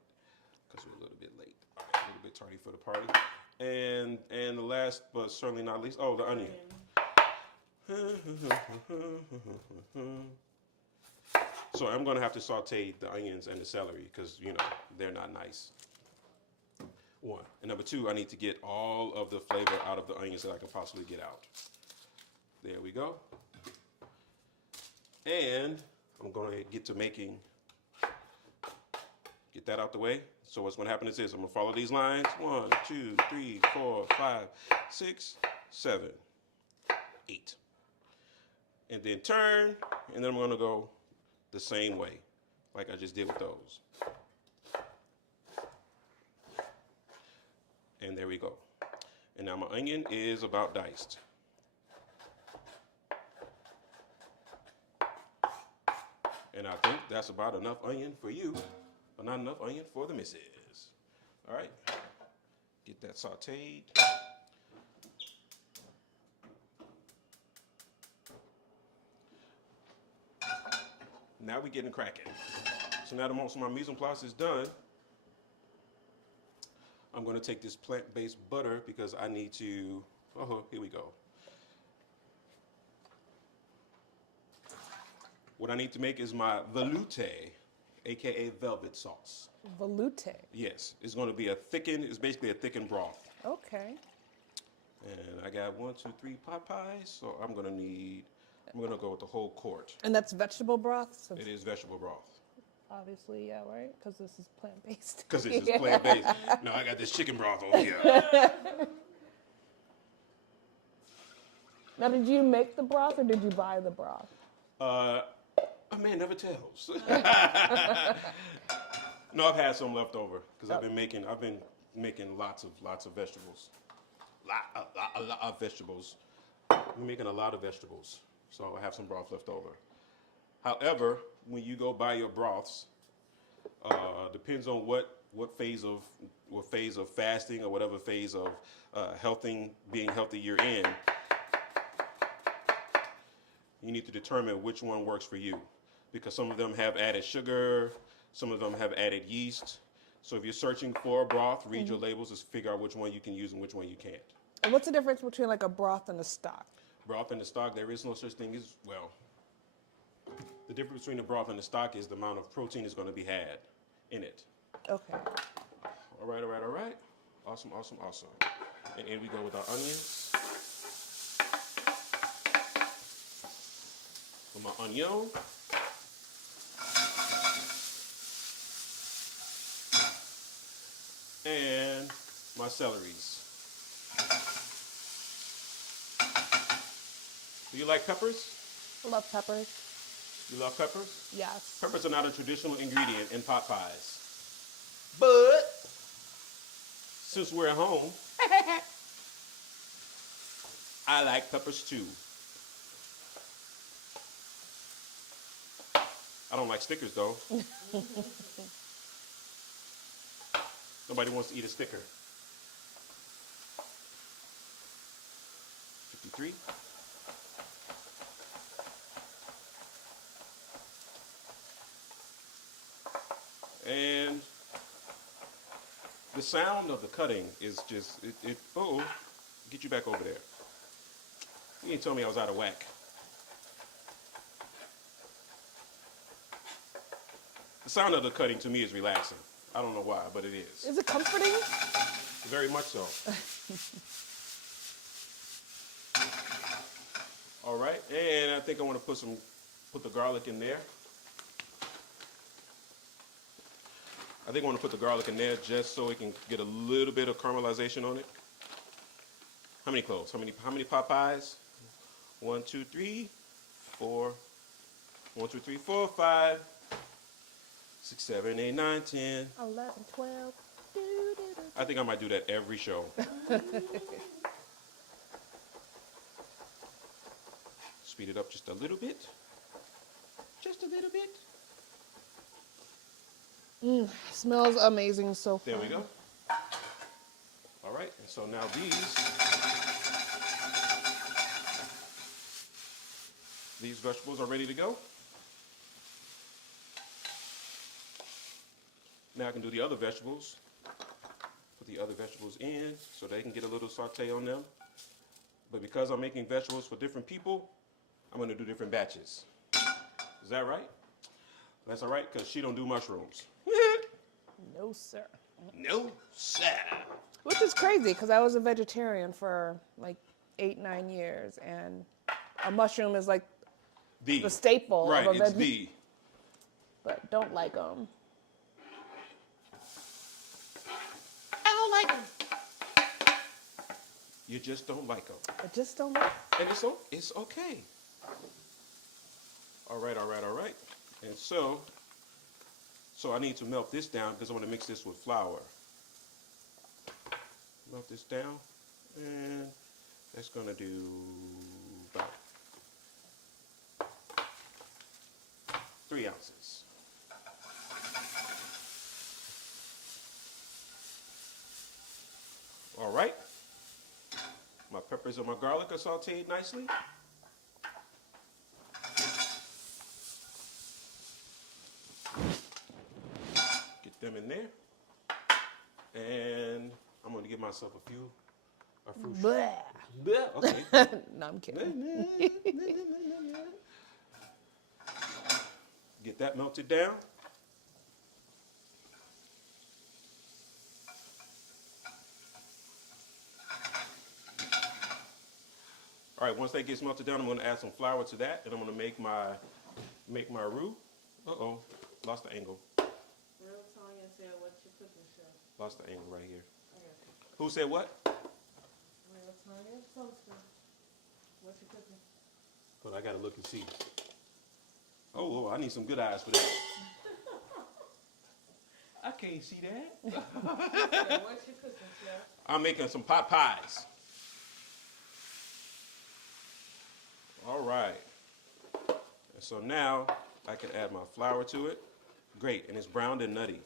because we're a little bit late. A little bit tardy for the party. And the last, but certainly not least, oh, the onion. So I'm going to have to saute the onions and the celery because, they're not nice. One. And number two, I need to get all of the flavor out of the onions that I can possibly get out. There we go. And I'm going to get that out the way. So what's going to happen is this. I'm going to follow these lines. 1, 2, 3, 4, 5, 6, 7, 8. And then turn. And then I'm going to go the same way like I just did with those. And there we go. And now my onion is about diced. And I think that's about enough onion for you, but not enough onion for the missus. All right, get that sauteed. Now we're getting cracking. So now that most of my mise en place is done, I'm going to take this plant-based butter because I need to, here we go. What I need to make is my velouté, AKA velvet sauce. Velouté. Yes, it's going to be it's basically a thickened broth. Okay. And I got 1, 2, 3 pot pies, so I'm going to go with the whole quart. And that's vegetable broth? It is vegetable broth. Obviously, yeah, right? Because this is plant-based. Because this is plant-based. No, I got this chicken broth over here. Now, did you make the broth or did you buy the broth? A man never tells. No, I've had some left over because I've been making lots of vegetables. A lot of vegetables. I'm making a lot of vegetables, so I have some broth left over. However, when you go buy your broths, depends on what phase of fasting or whatever phase of being healthy you're in. You need to determine which one works for you, because some of them have added sugar, some of them have added yeast. So if you're searching for a broth, read your labels to figure out which one you can use and which one you can't. And what's the difference between like a broth and a stock? Broth and the stock, there is no such thing as, well, the difference between the broth and the stock is the amount of protein is going to be had in it. Okay. All right, all right, all right. Awesome, awesome, awesome. And in we go with our onions. With my onion. And my celeries. Do you like peppers? I love peppers. You love peppers? Yes. Peppers are not a traditional ingredient in pot pies. But since we're at home, I like peppers too. I don't like stickers though. Nobody wants to eat a sticker. 53. And the sound of the cutting is just, get you back over there. You didn't tell me I was out of whack. The sound of the cutting to me is relaxing. I don't know why, but it is. Is it comforting? Very much so. All right, and I think I want to put the garlic in there. I think I want to put the garlic in there just so it can get a little bit of caramelization on it. How many cloves? How many pot pies? 1, 2, 3, 4. 1, 2, 3, 4, 5, 6, 7, 8, 9, 10. 11, 12. I think I might do that every show. Speed it up just a little bit. Just a little bit. Smells amazing so far. There we go. All right, and so now these vegetables are ready to go. Now I can do the other vegetables. Put the other vegetables in so they can get a little saute on them. But because I'm making vegetables for different people, I'm going to do different batches. Is that right? That's all right, because she don't do mushrooms. No, sir. No, sir. Which is crazy because I was a vegetarian for like 8, 9 years, and a mushroom is like the staple right, of a it's vegetarian. But don't like them. I don't like them. You just don't like them. I just don't like. And it's okay. All right, all right, all right. And so I need to melt this down because I want to mix this with flour. Melt this down, and that's going to do about 3 ounces. All right. My peppers and my garlic are sauteed nicely. Get them in there. And I'm going to give myself a fruit. Bleh. Okay. No, I'm kidding. Get that melted down. All right, once that gets melted down, I'm going to add some flour to that, and I'm going to make my roux. Uh-oh, lost the angle. Real Tanya said, "What's your cooking show?" Lost the angle right here. I got you. Who said what? Real Tanya Poster. What's your cooking? But I got to look and see. Oh, I need some good eyes for that. I can't see that. Yeah, what's your cooking show? I'm making some pot pies. All right. And so now I can add my flour to it. Great, and it's browned and nutty.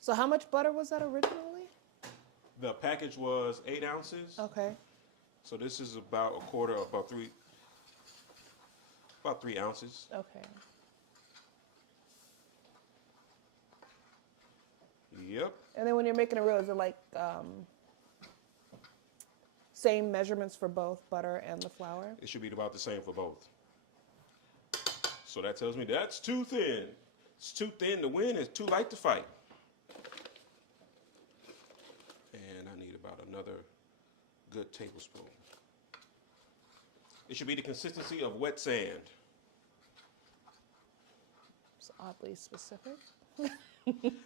So how much butter was that originally? The package was 8 ounces. Okay. So this is about a quarter, about 3 ounces. Okay. Yep. And then when you're making a roux, is it like same measurements for both butter and the flour? It should be about the same for both. So that tells me that's too thin. It's too thin to win. It's too light to fight. And I need about another good tablespoon. It should be the consistency of wet sand. It's oddly specific.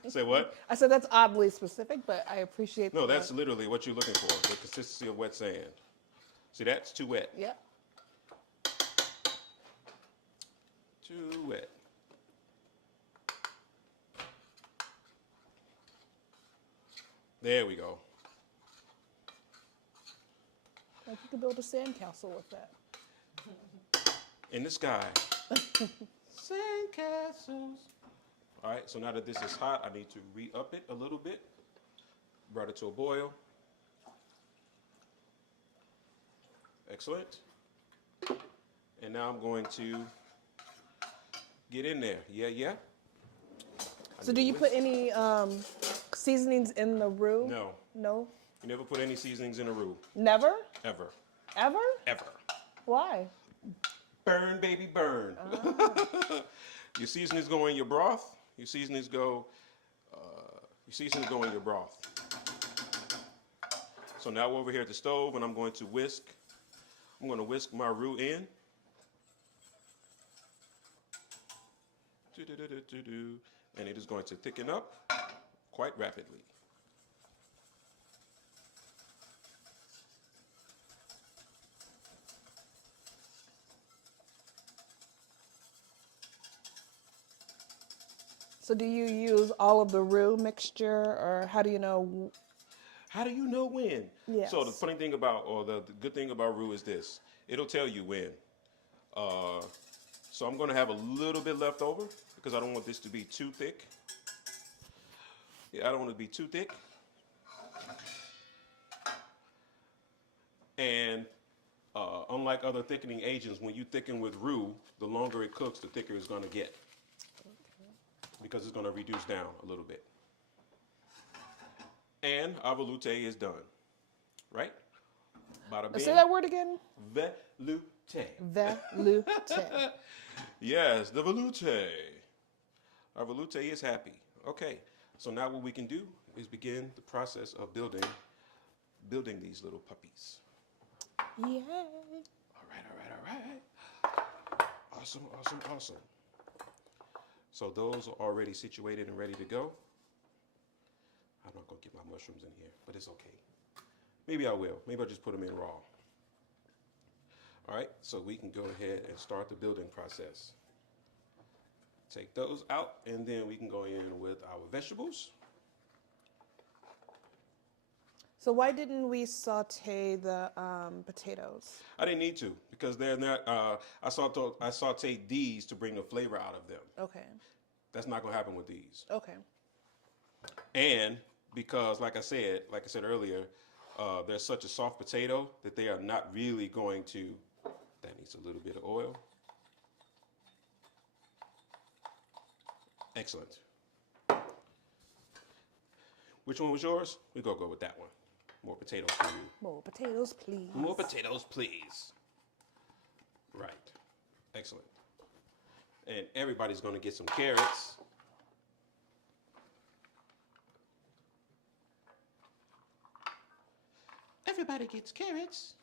Say what? I said that's oddly specific, but I appreciate No, the that's literally what you're looking for, the consistency of wet sand. See, that's too wet. Yep. Too wet. There we go. Like you could build a sandcastle with that. In the sky. Sandcastles. All right, so now that this is hot, I need to re-up it a little bit. Brought it to a boil. Excellent. And now I'm going to get in there. Yeah. So do you put any seasonings in the roux? No. No? You never put any seasonings in a roux. Never? Ever. Ever? Ever. Why? Burn, baby, burn. Your seasonings go in your broth. Your seasonings go in your broth. So now we're over here at the stove, and I'm going to whisk. I'm going to whisk my roux in. And it is going to thicken up quite rapidly. So do you use all of the roux mixture, or how do you know? How do you know when? Yes. So the funny thing about, or the good thing about roux is this. It'll tell you when. So I'm going to have a little bit left over because I don't want this to be too thick. Yeah, I don't want it to be too thick. And unlike other thickening agents, when you thicken with roux, the longer it cooks, the thicker it's going to get. Because it's going to reduce down a little bit. And our velouté is done. Right? Bada bing. Say that word again. Velouté. Velouté. Yes, the velouté. Our velouté is happy. Okay, so now what we can do is begin the process of building these little puppies. Yay. All right. Awesome. So those are already situated and ready to go. I'm not going to get my mushrooms in here, but it's okay. Maybe I will. Maybe I'll just put them in raw. All right, so we can go ahead and start the building process. Take those out, and then we can go in with our vegetables. So why didn't we saute the potatoes? I didn't need to because they're not. I sauteed these to bring the flavor out of them. Okay. That's not going to happen with these. Okay. And because, like I said earlier, they're such a soft potato that they are not really going to. That needs a little bit of oil. Excellent. Which one was yours? We're going to go with that one. More potatoes for you. More potatoes, please. More potatoes, please. Right. Excellent. And everybody's going to get some carrots. Everybody gets carrots.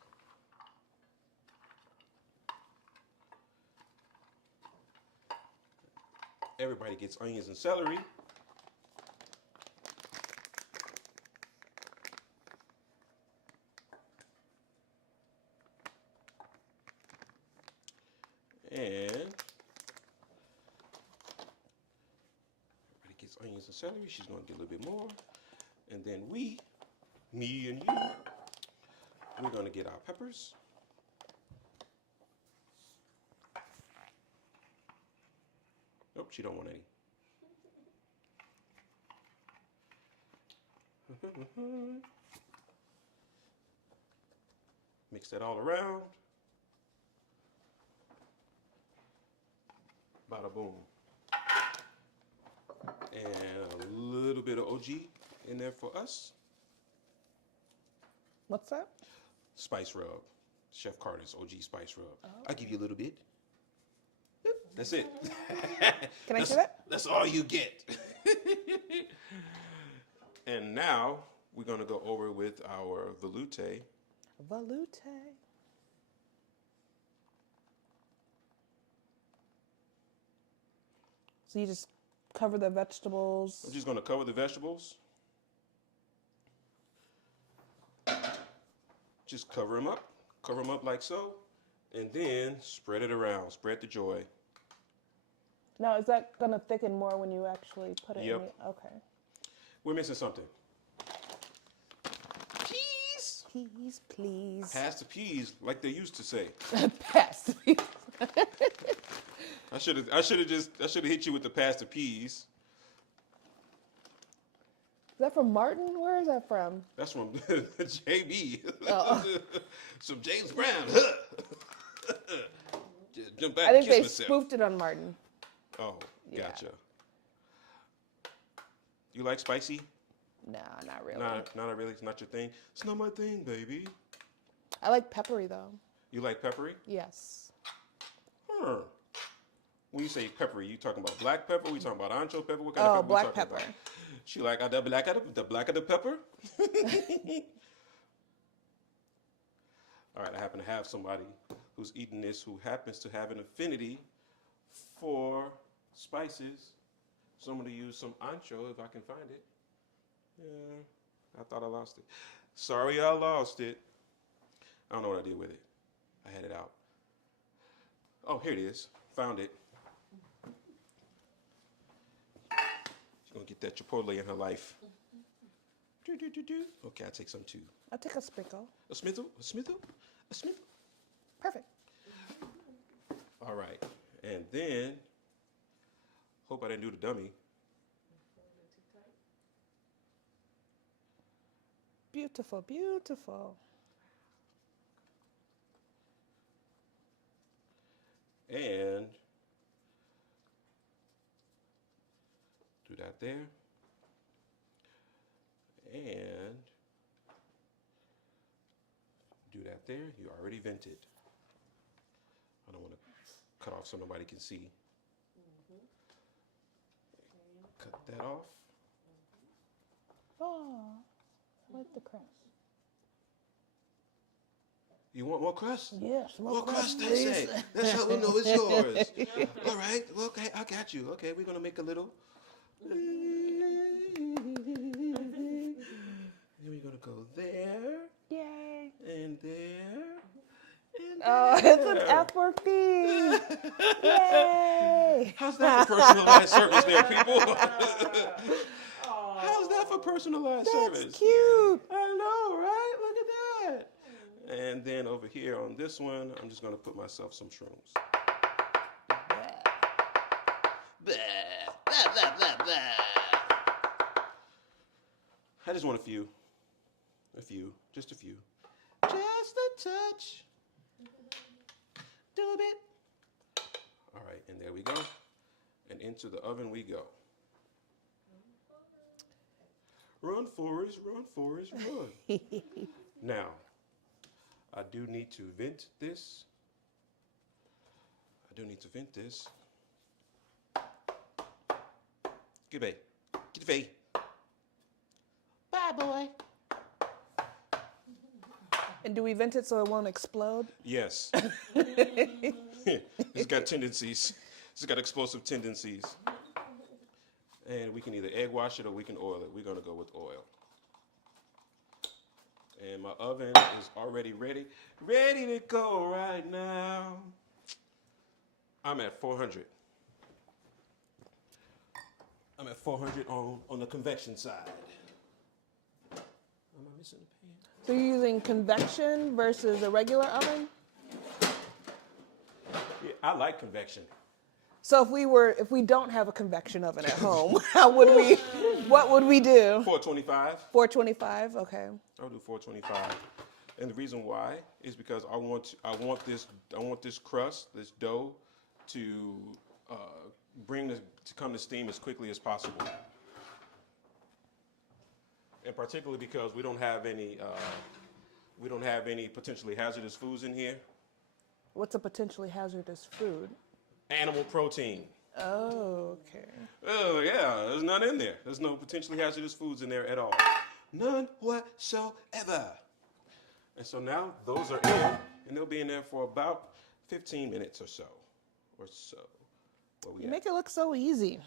Everybody gets onions and celery. And everybody gets onions and celery. She's going to get a little bit more. And then me and you, we're going to get our peppers. she don't want any. Mix that all around. Bada boom. And a little bit of OG in there for us. What's that? Spice rub. Chef Carter's OG spice rub. Oh. I'll give you a little bit. That's it. Can I see that? That's all you get. And now we're going to go over with our velouté. Velouté. So you just cover the vegetables. I'm just going to cover the vegetables. Just cover them up. Cover them up like so. And then spread it around. Spread the joy. Now, is that going to thicken more when you actually put it Yep. in the... Okay. We're missing something. Peas. Peas, please. Pass the peas, like they used to say. Pass the peas. I should have hit you with the pass the peas. Is that from Martin? Where is that from? That's from JB. Oh. Some James Brown. Just jump back I think and kiss they myself. spoofed it on Martin. Oh, Yeah. gotcha. You like spicy? No, not really. Not really. It's not your thing. It's not my thing, baby. I like peppery, though. You like peppery? Yes. Huh. When you say peppery, you talking about black pepper? We talking about ancho pepper? What kind of pepper black we talking pepper. about? She like the black of the pepper. All right, I happen to have somebody who's eating this who happens to have an affinity for spices. So I'm going to use some ancho if I can find it. Yeah, I thought I lost it. Sorry I lost it. I don't know what I did with it. I had it out. Oh, here it is. Found it. She's going to get that chipotle in her life. Okay, I'll take some too. I'll take a sprinkle. A smithle? A smithle? A smithle? Perfect. All right. And then, hope I didn't do the dummy. Beautiful, beautiful. And do that there. And do that there. You already vented. I don't want to cut off so nobody can see. Cut that off. Oh, I like the crust. You want more crust? Yes, More crust, they please. say. That's how we know it's yours. All right. Well, okay, I got you. Okay, we're going to make a little. Then we're going to go there. Yay. And there. And Oh, there. it's an F for fee. Yay. How's that for personalized service there, people? How's that for personalized service? That's cute. I know, right? Look at that. And then over here on this one, I'm just going to put myself some shrooms. Blah, blah, blah, blah, blah. I just want a few. Just a few. Just a touch. Do a bit. All right, and there we go. And into the oven we go. Run, Forrest, run, Forrest, run. Now, I do need to vent this. Get away. Get away. Bye, boy. And do we vent it so it won't explode? Yes. It's got tendencies. It's got explosive tendencies. And we can either egg wash it or we can oil it. We're going to go with oil. And my oven is already ready. Ready to go right now. I'm at 400. I'm at 400 on the convection side. Am I missing a pan? So you're using convection versus a regular oven? Yeah, I like convection. So if we don't have a convection oven at home, what would we do? 425. 425, okay. I'll do 425. And the reason why is because I want this crust, this dough, to come to steam as quickly as possible. And particularly because we don't have any potentially hazardous foods in here. What's a potentially hazardous food? Animal protein. Oh, okay. Oh yeah, there's none in there. There's no potentially hazardous foods in there at all. None whatsoever. And so now those are in, and they'll be in there for about 15 minutes or so. You make it look so easy.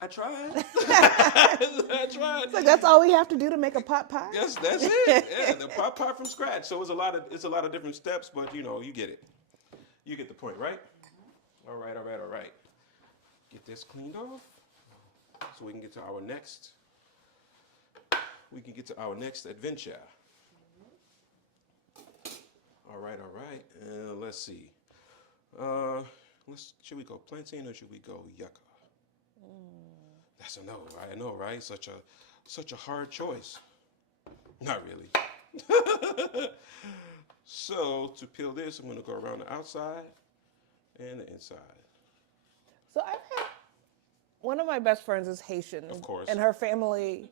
I tried. I tried. It's like that's all we have to do to make a pot pie? Yes, that's it. Yeah, the pot pie from scratch. So it's a lot of different steps, but you get it. You get the point, right? All right. Get this cleaned off so we can get to our next. We can get to our next adventure. All right. Let's see. Should we go plantain or should we go yucca? That's a no. I know, right? Such a hard choice. Not really. So to peel this, I'm going to go around the outside and the inside. So I've had one of my best friends is Haitian. Of course. And her family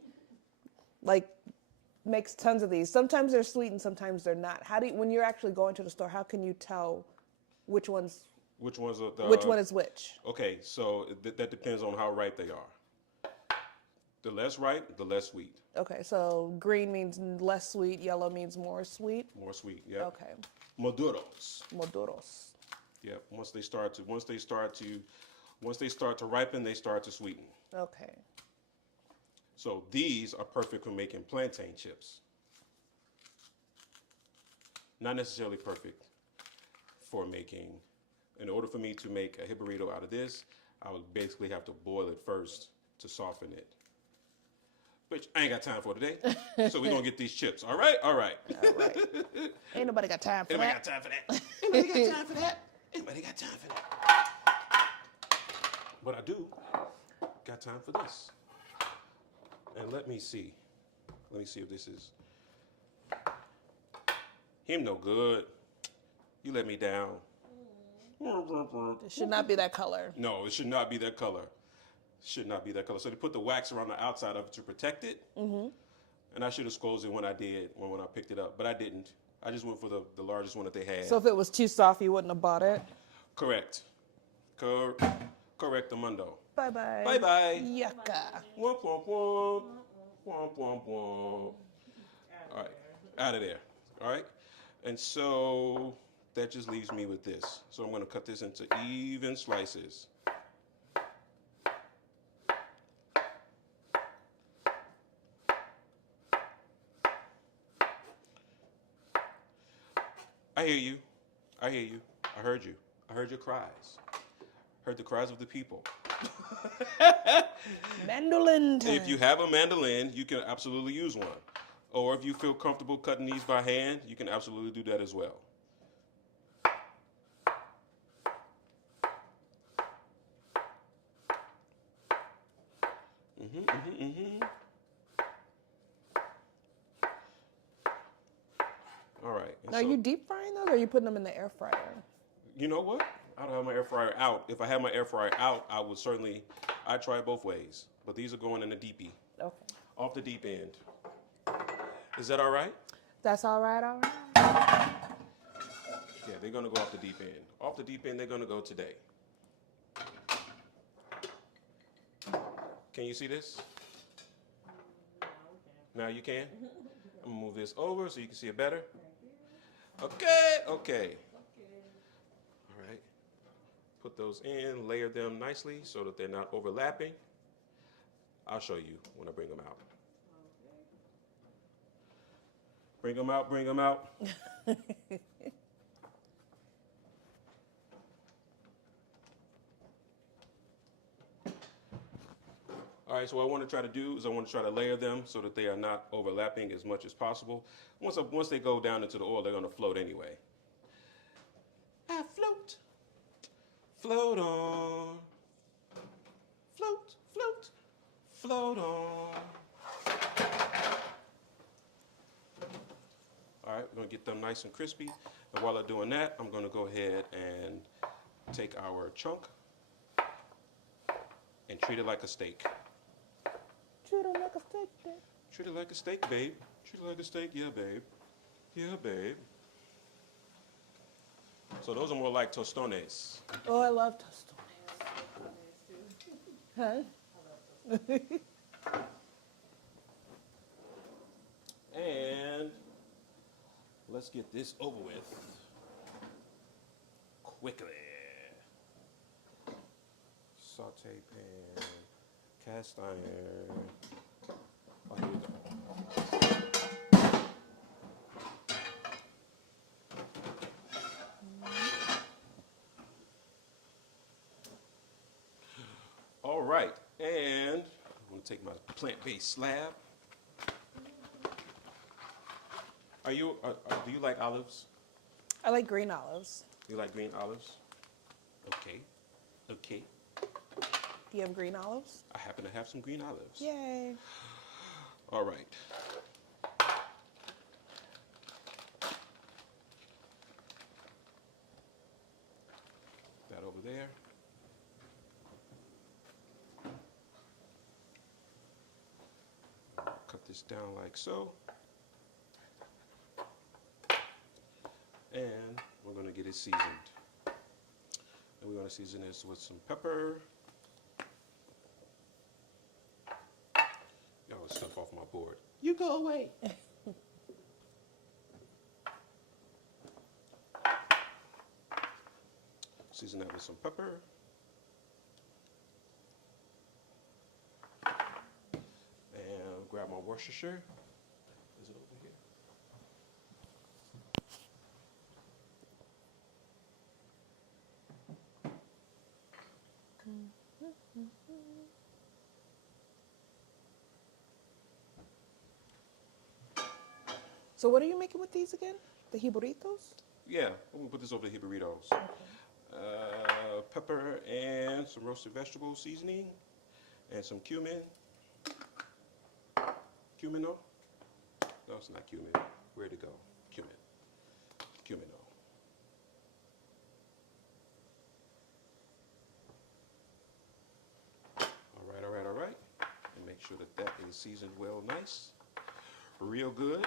makes tons of these. Sometimes they're sweet and sometimes they're not. When you're actually going to the store, how can you tell which one is which? Okay, so that depends on how ripe they are. The less ripe, the less sweet. Okay, so green means less sweet, yellow means more sweet. More sweet, yeah. Okay. Maduros. Yeah, once they start to ripen, they start to sweeten. Okay. So these are perfect for making plantain chips. Not necessarily perfect for making. In order for me to make a burrito out of this, I would basically have to boil it first to soften it. Which I ain't got time for today. So we're going to get these chips. All right? Ain't nobody got time for that. Anybody got time for that? But I do got time for this. And let me see if this is him no good. You let me down. It should not be that color. No, it should not be that color. So they put the wax around the outside of it to protect it. Mm-hmm. And I should have disclosed it when I picked it up, but I didn't. I just went for the largest one that they had. So if it was too soft, you wouldn't have bought it? Correct. Correctamundo. Bye-bye. Bye-bye. Yucca. Womp, womp, womp. Womp, womp, womp. All right. Out of there. All right. And so that just leaves me with this. So I'm going to cut this into even slices. I hear you. I heard you. I heard your cries. Heard the cries of the people. Mandolin time. If you have a mandolin, you can absolutely use one. Or if you feel comfortable cutting these by hand, you can absolutely do that as well. All right. Now, are you deep frying those or are you putting them in the air fryer? You know what? I don't have my air fryer out. If I had my air fryer out, I'd try it both ways. But these are going in the deepie. Okay. Off the deep end. Is that all right? That's all right. Yeah, they're going to go off the deep end. Off the deep end, they're going to go today. Can you see this? Now you can? I'm going to move this over so you can see it better. Okay. All right. Put those in, layer them nicely so that they're not overlapping. I'll show you when I bring them out. Bring them out. All right, so what I want to try to do is I want to try to layer them so that they are not overlapping as much as possible. Once they go down into the oil, they're going to float anyway. I float on. float, float, float on. All right, we're gonna get them nice and crispy. And while I'm doing that, I'm gonna go ahead and take our chunk and treat it like a steak. Treat it like a steak, Dad. Treat it like a steak, babe. Treat it like a steak, yeah, babe. Yeah, babe. So those are more like tostones. Oh, I love tostones. Huh? And let's get this over with quickly. Saute pan, cast iron. Oh, here we go. All right, and I'm gonna take my plant-based slab. Do you like olives? I like green olives. You like green olives? Okay, okay. Do you have green olives? I happen to have some green olives. Yay. All right. That over there. Cut this down like so. And we're going to get it seasoned. And we're going to season this with some pepper. Y'all stuff off my board. You go away. Season that with some pepper. And grab my Worcestershire. Is it over here? So what are you making with these again? The jibritos? Yeah, I'm gonna put this over the burritos. Pepper and some roasted vegetable seasoning and some cumin. Cumin, no? No, it's not cumin. Where'd it go? Cumin. Cumin, no. All right, all right, all right. And make sure that that is seasoned well, nice. Real good.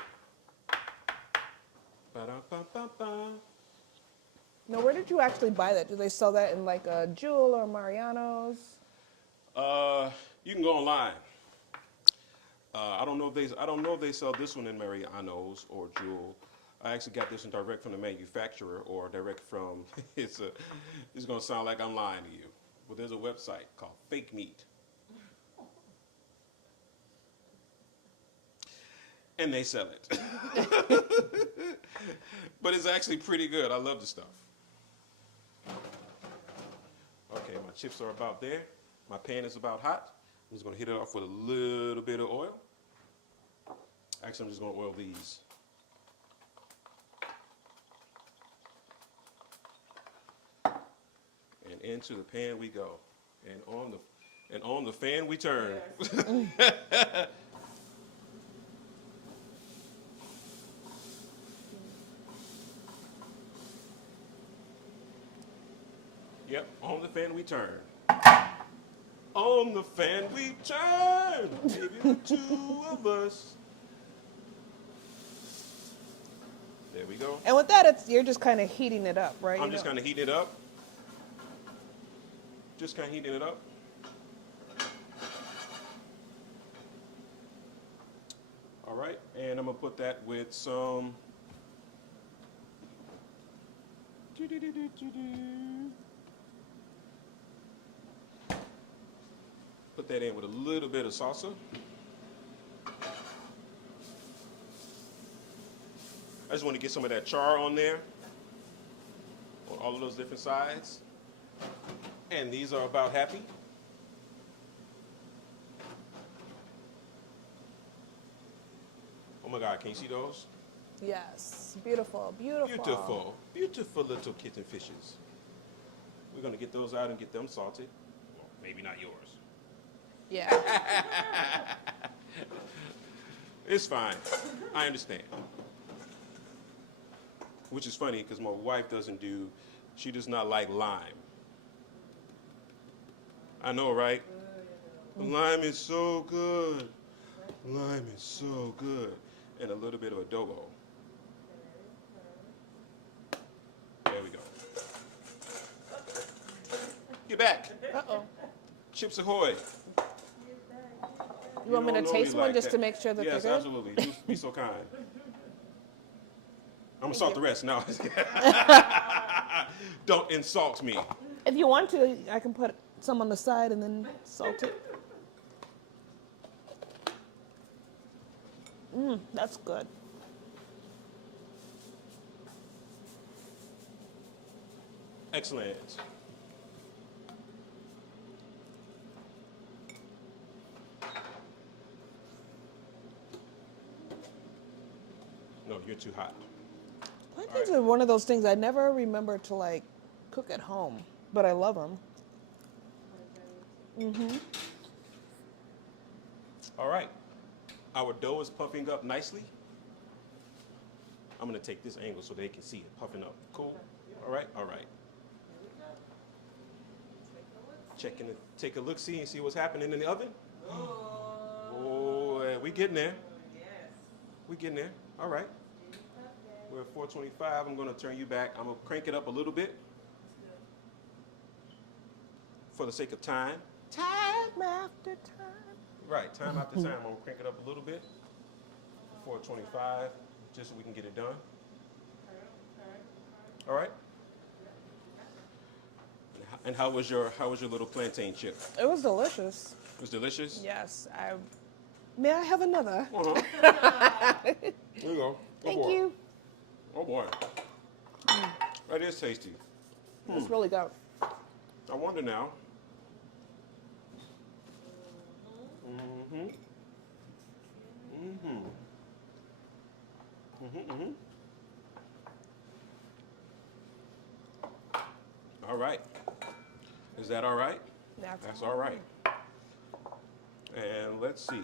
Ba-da-ba-ba-ba. Now, where did you actually buy that? Do they sell that in like a Jewel or Mariano's? You can go online. I don't know if they sell this one in Mariano's or Jewel. I actually got this one direct from the manufacturer or direct from. It's gonna sound like I'm lying to you, but there's a website called Fake Meat, and they sell it. But it's actually pretty good. I love the stuff. Okay, my chips are about there. My pan is about hot. I'm just gonna hit it off with a little bit of oil. Actually, I'm just gonna oil these. And into the pan we go. And on the fan we turn. Yes. Yep, on the fan we turn. On the fan we turn. Maybe the two of us. There we go. And with that, you're just kind of heating it up, right? I'm just kind of heating it up. Just kind of heating it up. All right, and I'm gonna put that with some. Put that in with a little bit of salsa. I just want to get some of that char on there, on all of those different sides. And these are about happy. Oh my God, can you see those? Yes, beautiful, beautiful. Beautiful, beautiful little kitten fishes. We're gonna get those out and get them salted. Well, maybe not yours. Yeah. It's fine. I understand. Which is funny because my wife she does not like lime. I know, right? Lime is so good. Lime is so good. And a little bit of adobo. There we go. Get back. Uh-oh. Chips Ahoy. You want me to don't know taste me one like just that. to make sure that Yes, they're good? absolutely. Do be so kind. I'm going to salt the rest. No. Don't insult me. If you want to, I can put some on the side and then salt it. That's good. Excellent. No, you're too hot. Plantains are one of those things I never remember to like cook at home, but I love them. All right. Our dough is puffing up nicely. I'm going to take this angle so they can see it puffing up. Cool? All right? All right. Checking it. Take a look, see, and see what's happening in the oven. Oh, we getting there. We getting there. All right. We're at 425. I'm going to turn you back. I'm going to crank it up a little bit for the sake of time. Time after time. Right, time after time. I'm going to crank it up a little bit. 425, just so we can get it done. All right? And how was your little plantain chip? It was delicious. It was delicious? Yes. May I have another? Uh-huh. There you go. Thank boy. you. Oh, boy. That is tasty. It's really good. I wonder now. Mm-hmm. Mm-hmm. Mm-hmm. Mm-hmm. All right. Is that all right? That's all right. And let's see.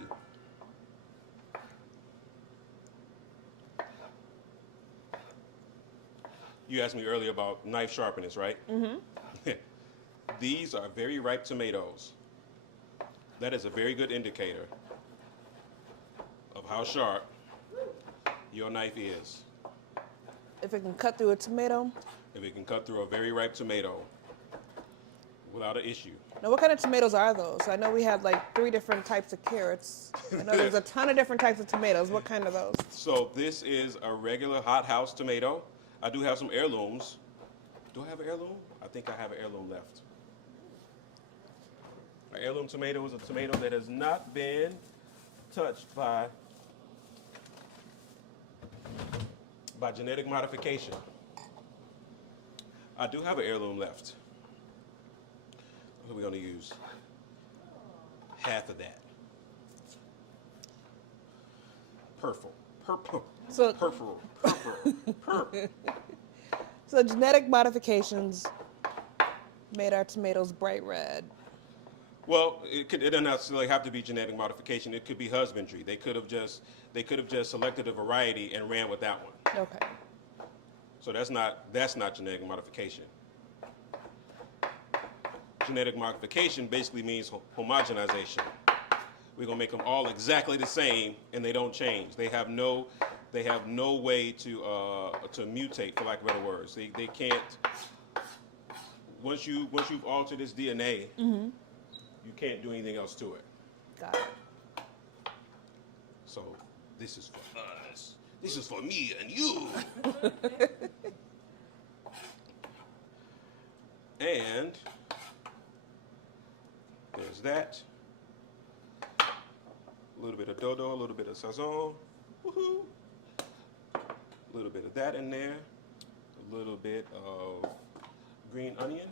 You asked me earlier about knife sharpness, right? Mm-hmm. These are very ripe tomatoes. That is a very good indicator of how sharp your knife is. If it can cut through a tomato. If it can cut through a very ripe tomato without an issue. Now, what kind of tomatoes are those? I know we had like 3 different types of carrots. I know there's a ton of different types of tomatoes. What kind of those? So this is a regular hothouse tomato. I do have some heirlooms. Do I have an heirloom? I think I have an heirloom left. An heirloom tomato is a tomato that has not been touched by genetic modification. I do have an heirloom left. What are we going to use? Half of that. Purple. So, Purple. so genetic modifications made our tomatoes bright red. Well, it doesn't necessarily have to be genetic modification. It could be husbandry. They could have just selected a variety and ran with that one. Okay. So that's not genetic modification. Genetic modification basically means homogenization. We're gonna make them all exactly the same, and they don't change. They have no way to mutate, for lack of better words. They can't. Once you've altered this DNA, you can't do anything else to it. Got it. So this is for us. This is for me and you. And there's that. A little bit of dodo, a little bit of sazon. Woohoo! A little bit of that in there. A little bit of green onion.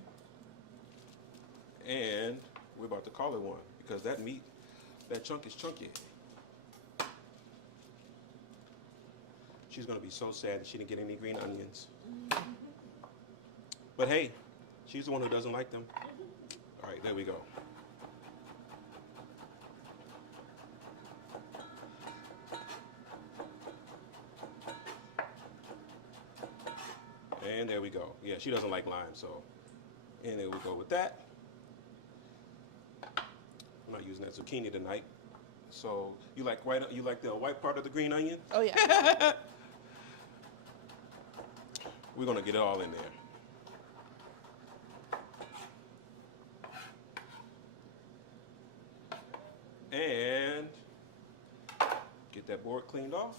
And we're about to call it one because that chunk is chunky. She's going to be so sad that she didn't get any green onions. But hey, she's the one who doesn't like them. All right, there we go. And there we go. Yeah, she doesn't like lime, so. And there we go with that. I'm not using that zucchini tonight. So you like the white part of the green onion? Oh yeah. We're gonna get it all in there. And get that board cleaned off.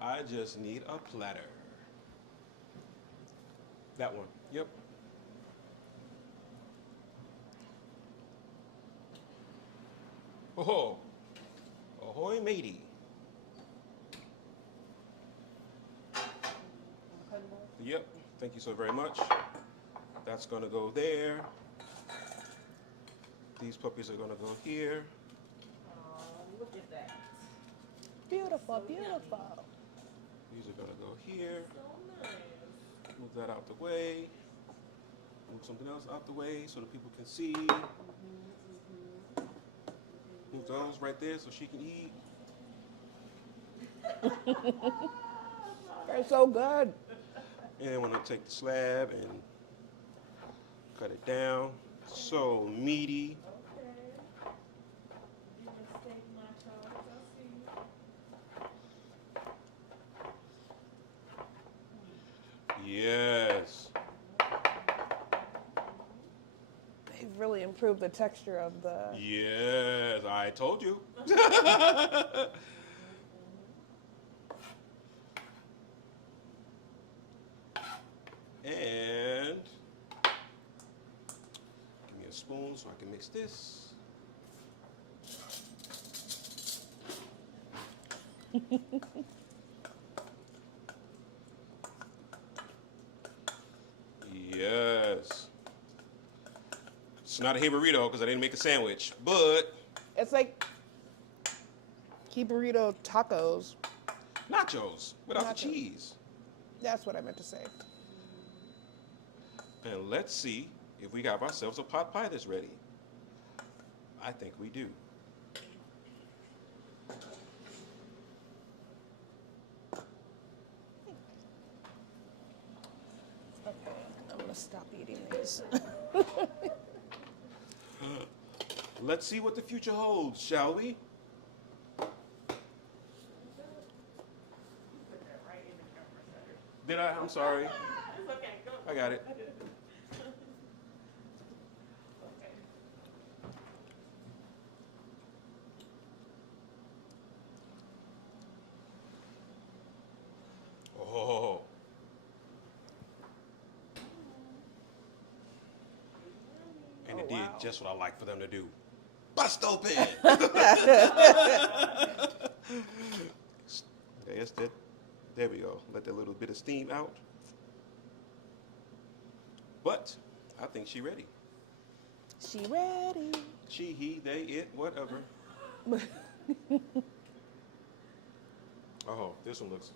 I just need a platter. That one, yep. Oh, ahoy matey. Yep, thank you so very much. That's gonna go there. These puppies are gonna go here. Oh, look at that. Beautiful, beautiful. These are gonna go here. So nice. Move that out the way. Move something else out the way so that people can see. Move those right there so she can eat. They're so good. And I'm gonna take the slab and cut it down. So meaty. Okay. You want steak nachos? I see. Yes. They've really improved the texture of the. Yes, I told you. And give me a spoon so I can mix this. Yes. It's not a hey burrito because I didn't make a sandwich, but It's like key burrito tacos. nachos without the Nachos. cheese. That's what I meant to say. And let's see if we have ourselves a pot pie that's ready. I think we do. Okay, I'm gonna stop eating these. Let's see what the future holds, shall we? Put that right in the camera center. Did I? I'm sorry. It's okay. Go. I got it. Okay. Oh. And it Oh, did wow. just what I like for them to do. Bust open! Yes, there we go. Let that little bit of steam out. But I think she ready. She ready. She, he, they, it, whatever. Oh, this one looks.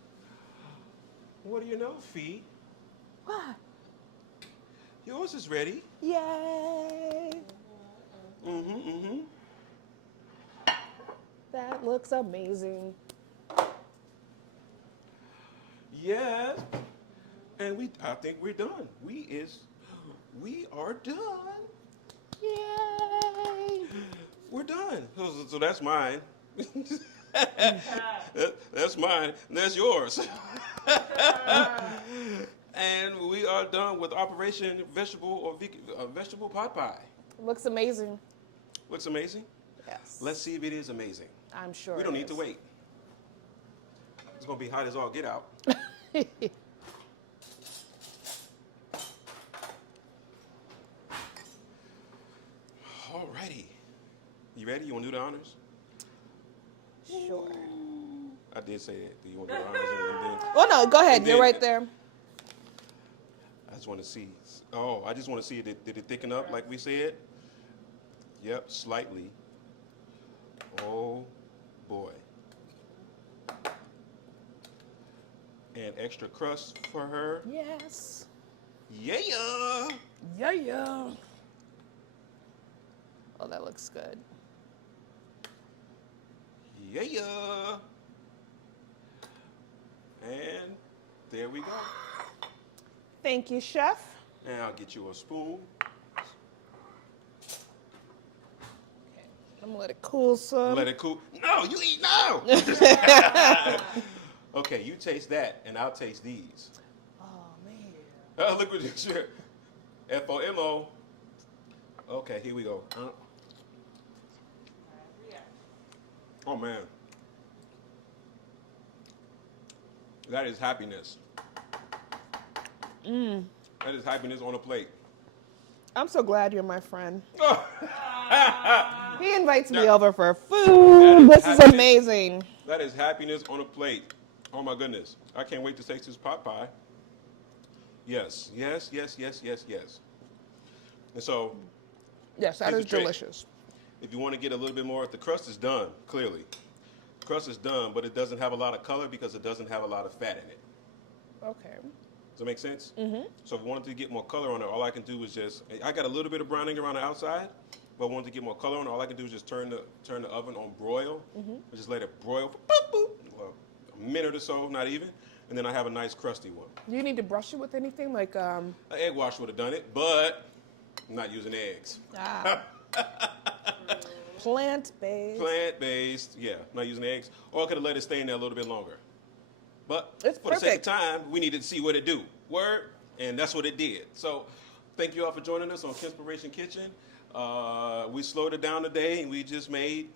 What do you know, Fee? What? Yours is ready. Yay! Mm-hmm. That looks amazing. Yes. And I think we're done. We are done. Yay! We're done. So that's mine. That's mine. And that's yours. And we are done with Operation Vegetable Pot Pie. Looks amazing. Looks amazing. Yes. Let's see if it is amazing. I'm sure. We don't it need to is. wait. It's gonna be hot as all get out. Alrighty. You ready? You want to do the honors? Sure. I did say that. Do you want to do the honors? And then, Well, no, go ahead. And You're then- right there. I just want to see. Oh, I just want to see it. Did it thicken up like we said? Yep, slightly. Oh, boy. And extra crust for her. Yes. Yeah. Yeah, yeah. Oh, that looks good. Yeah. And There we go. Thank you, Chef. And I'll get you a spoon. I'm gonna let it cool some. Let it cool. No, you eat now. Okay, you taste that, and I'll taste these. Oh man. Oh, look what you shared. FOMO. Okay, here we go. Oh man. That is happiness. That is happiness on a plate. I'm so glad you're my friend. Oh. He invites me Now- over for food. This is happiness. amazing. That is happiness on a plate. Oh my goodness. I can't wait to taste this pot pie. Yes, yes, yes, yes, yes, yes. And so, Yes, that Here's is the trick. delicious. if you want to get a little bit more, the crust is done, clearly. The crust is done, but it doesn't have a lot of color because it doesn't have a lot of fat in it. Okay. Does that make sense? Mm-hmm. So if I wanted to get more color on it, all I can do is just, I got a little bit of browning around the outside, but I wanted to get more color on it, all I can do is just turn the oven on broil, and just let it broil for well, a minute or so, not even, and then I have a nice crusty one. Do you need to brush it with anything like An egg wash would have done it, but I'm not using eggs. Plant-based? Plant-based, yeah, not using eggs. Or I could have let it stay in there a little bit longer. But It's for the sake of perfect. time, we needed to see what it do. Word, and that's what it did. So thank you all for joining us on Kinspiration Kitchen. We slowed it down today, and we just made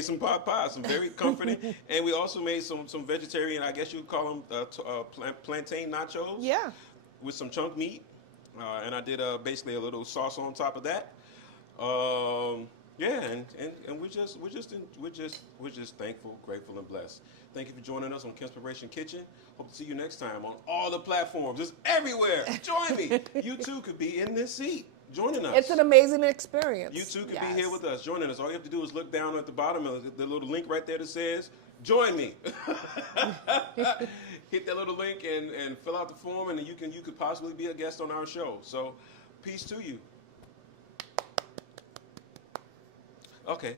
some pot pies, some very comforting, and we also made some vegetarian, I guess you would call them plantain nachos. Yeah. With some chunk meat, and I did basically a little sauce on top of that. Yeah, and we're just thankful, grateful, and blessed. Thank you for joining us on Kinspiration Kitchen. Hope to see you next time on all the platforms. It's everywhere. Join me. You too could be in this seat, joining us. It's an amazing experience. You too could be here with us, joining us. All you have to do is look down at the bottom of the little link right there that says, join me. Hit that little link and fill out the form, and you could possibly be a guest on our show. So, peace to you. Okay.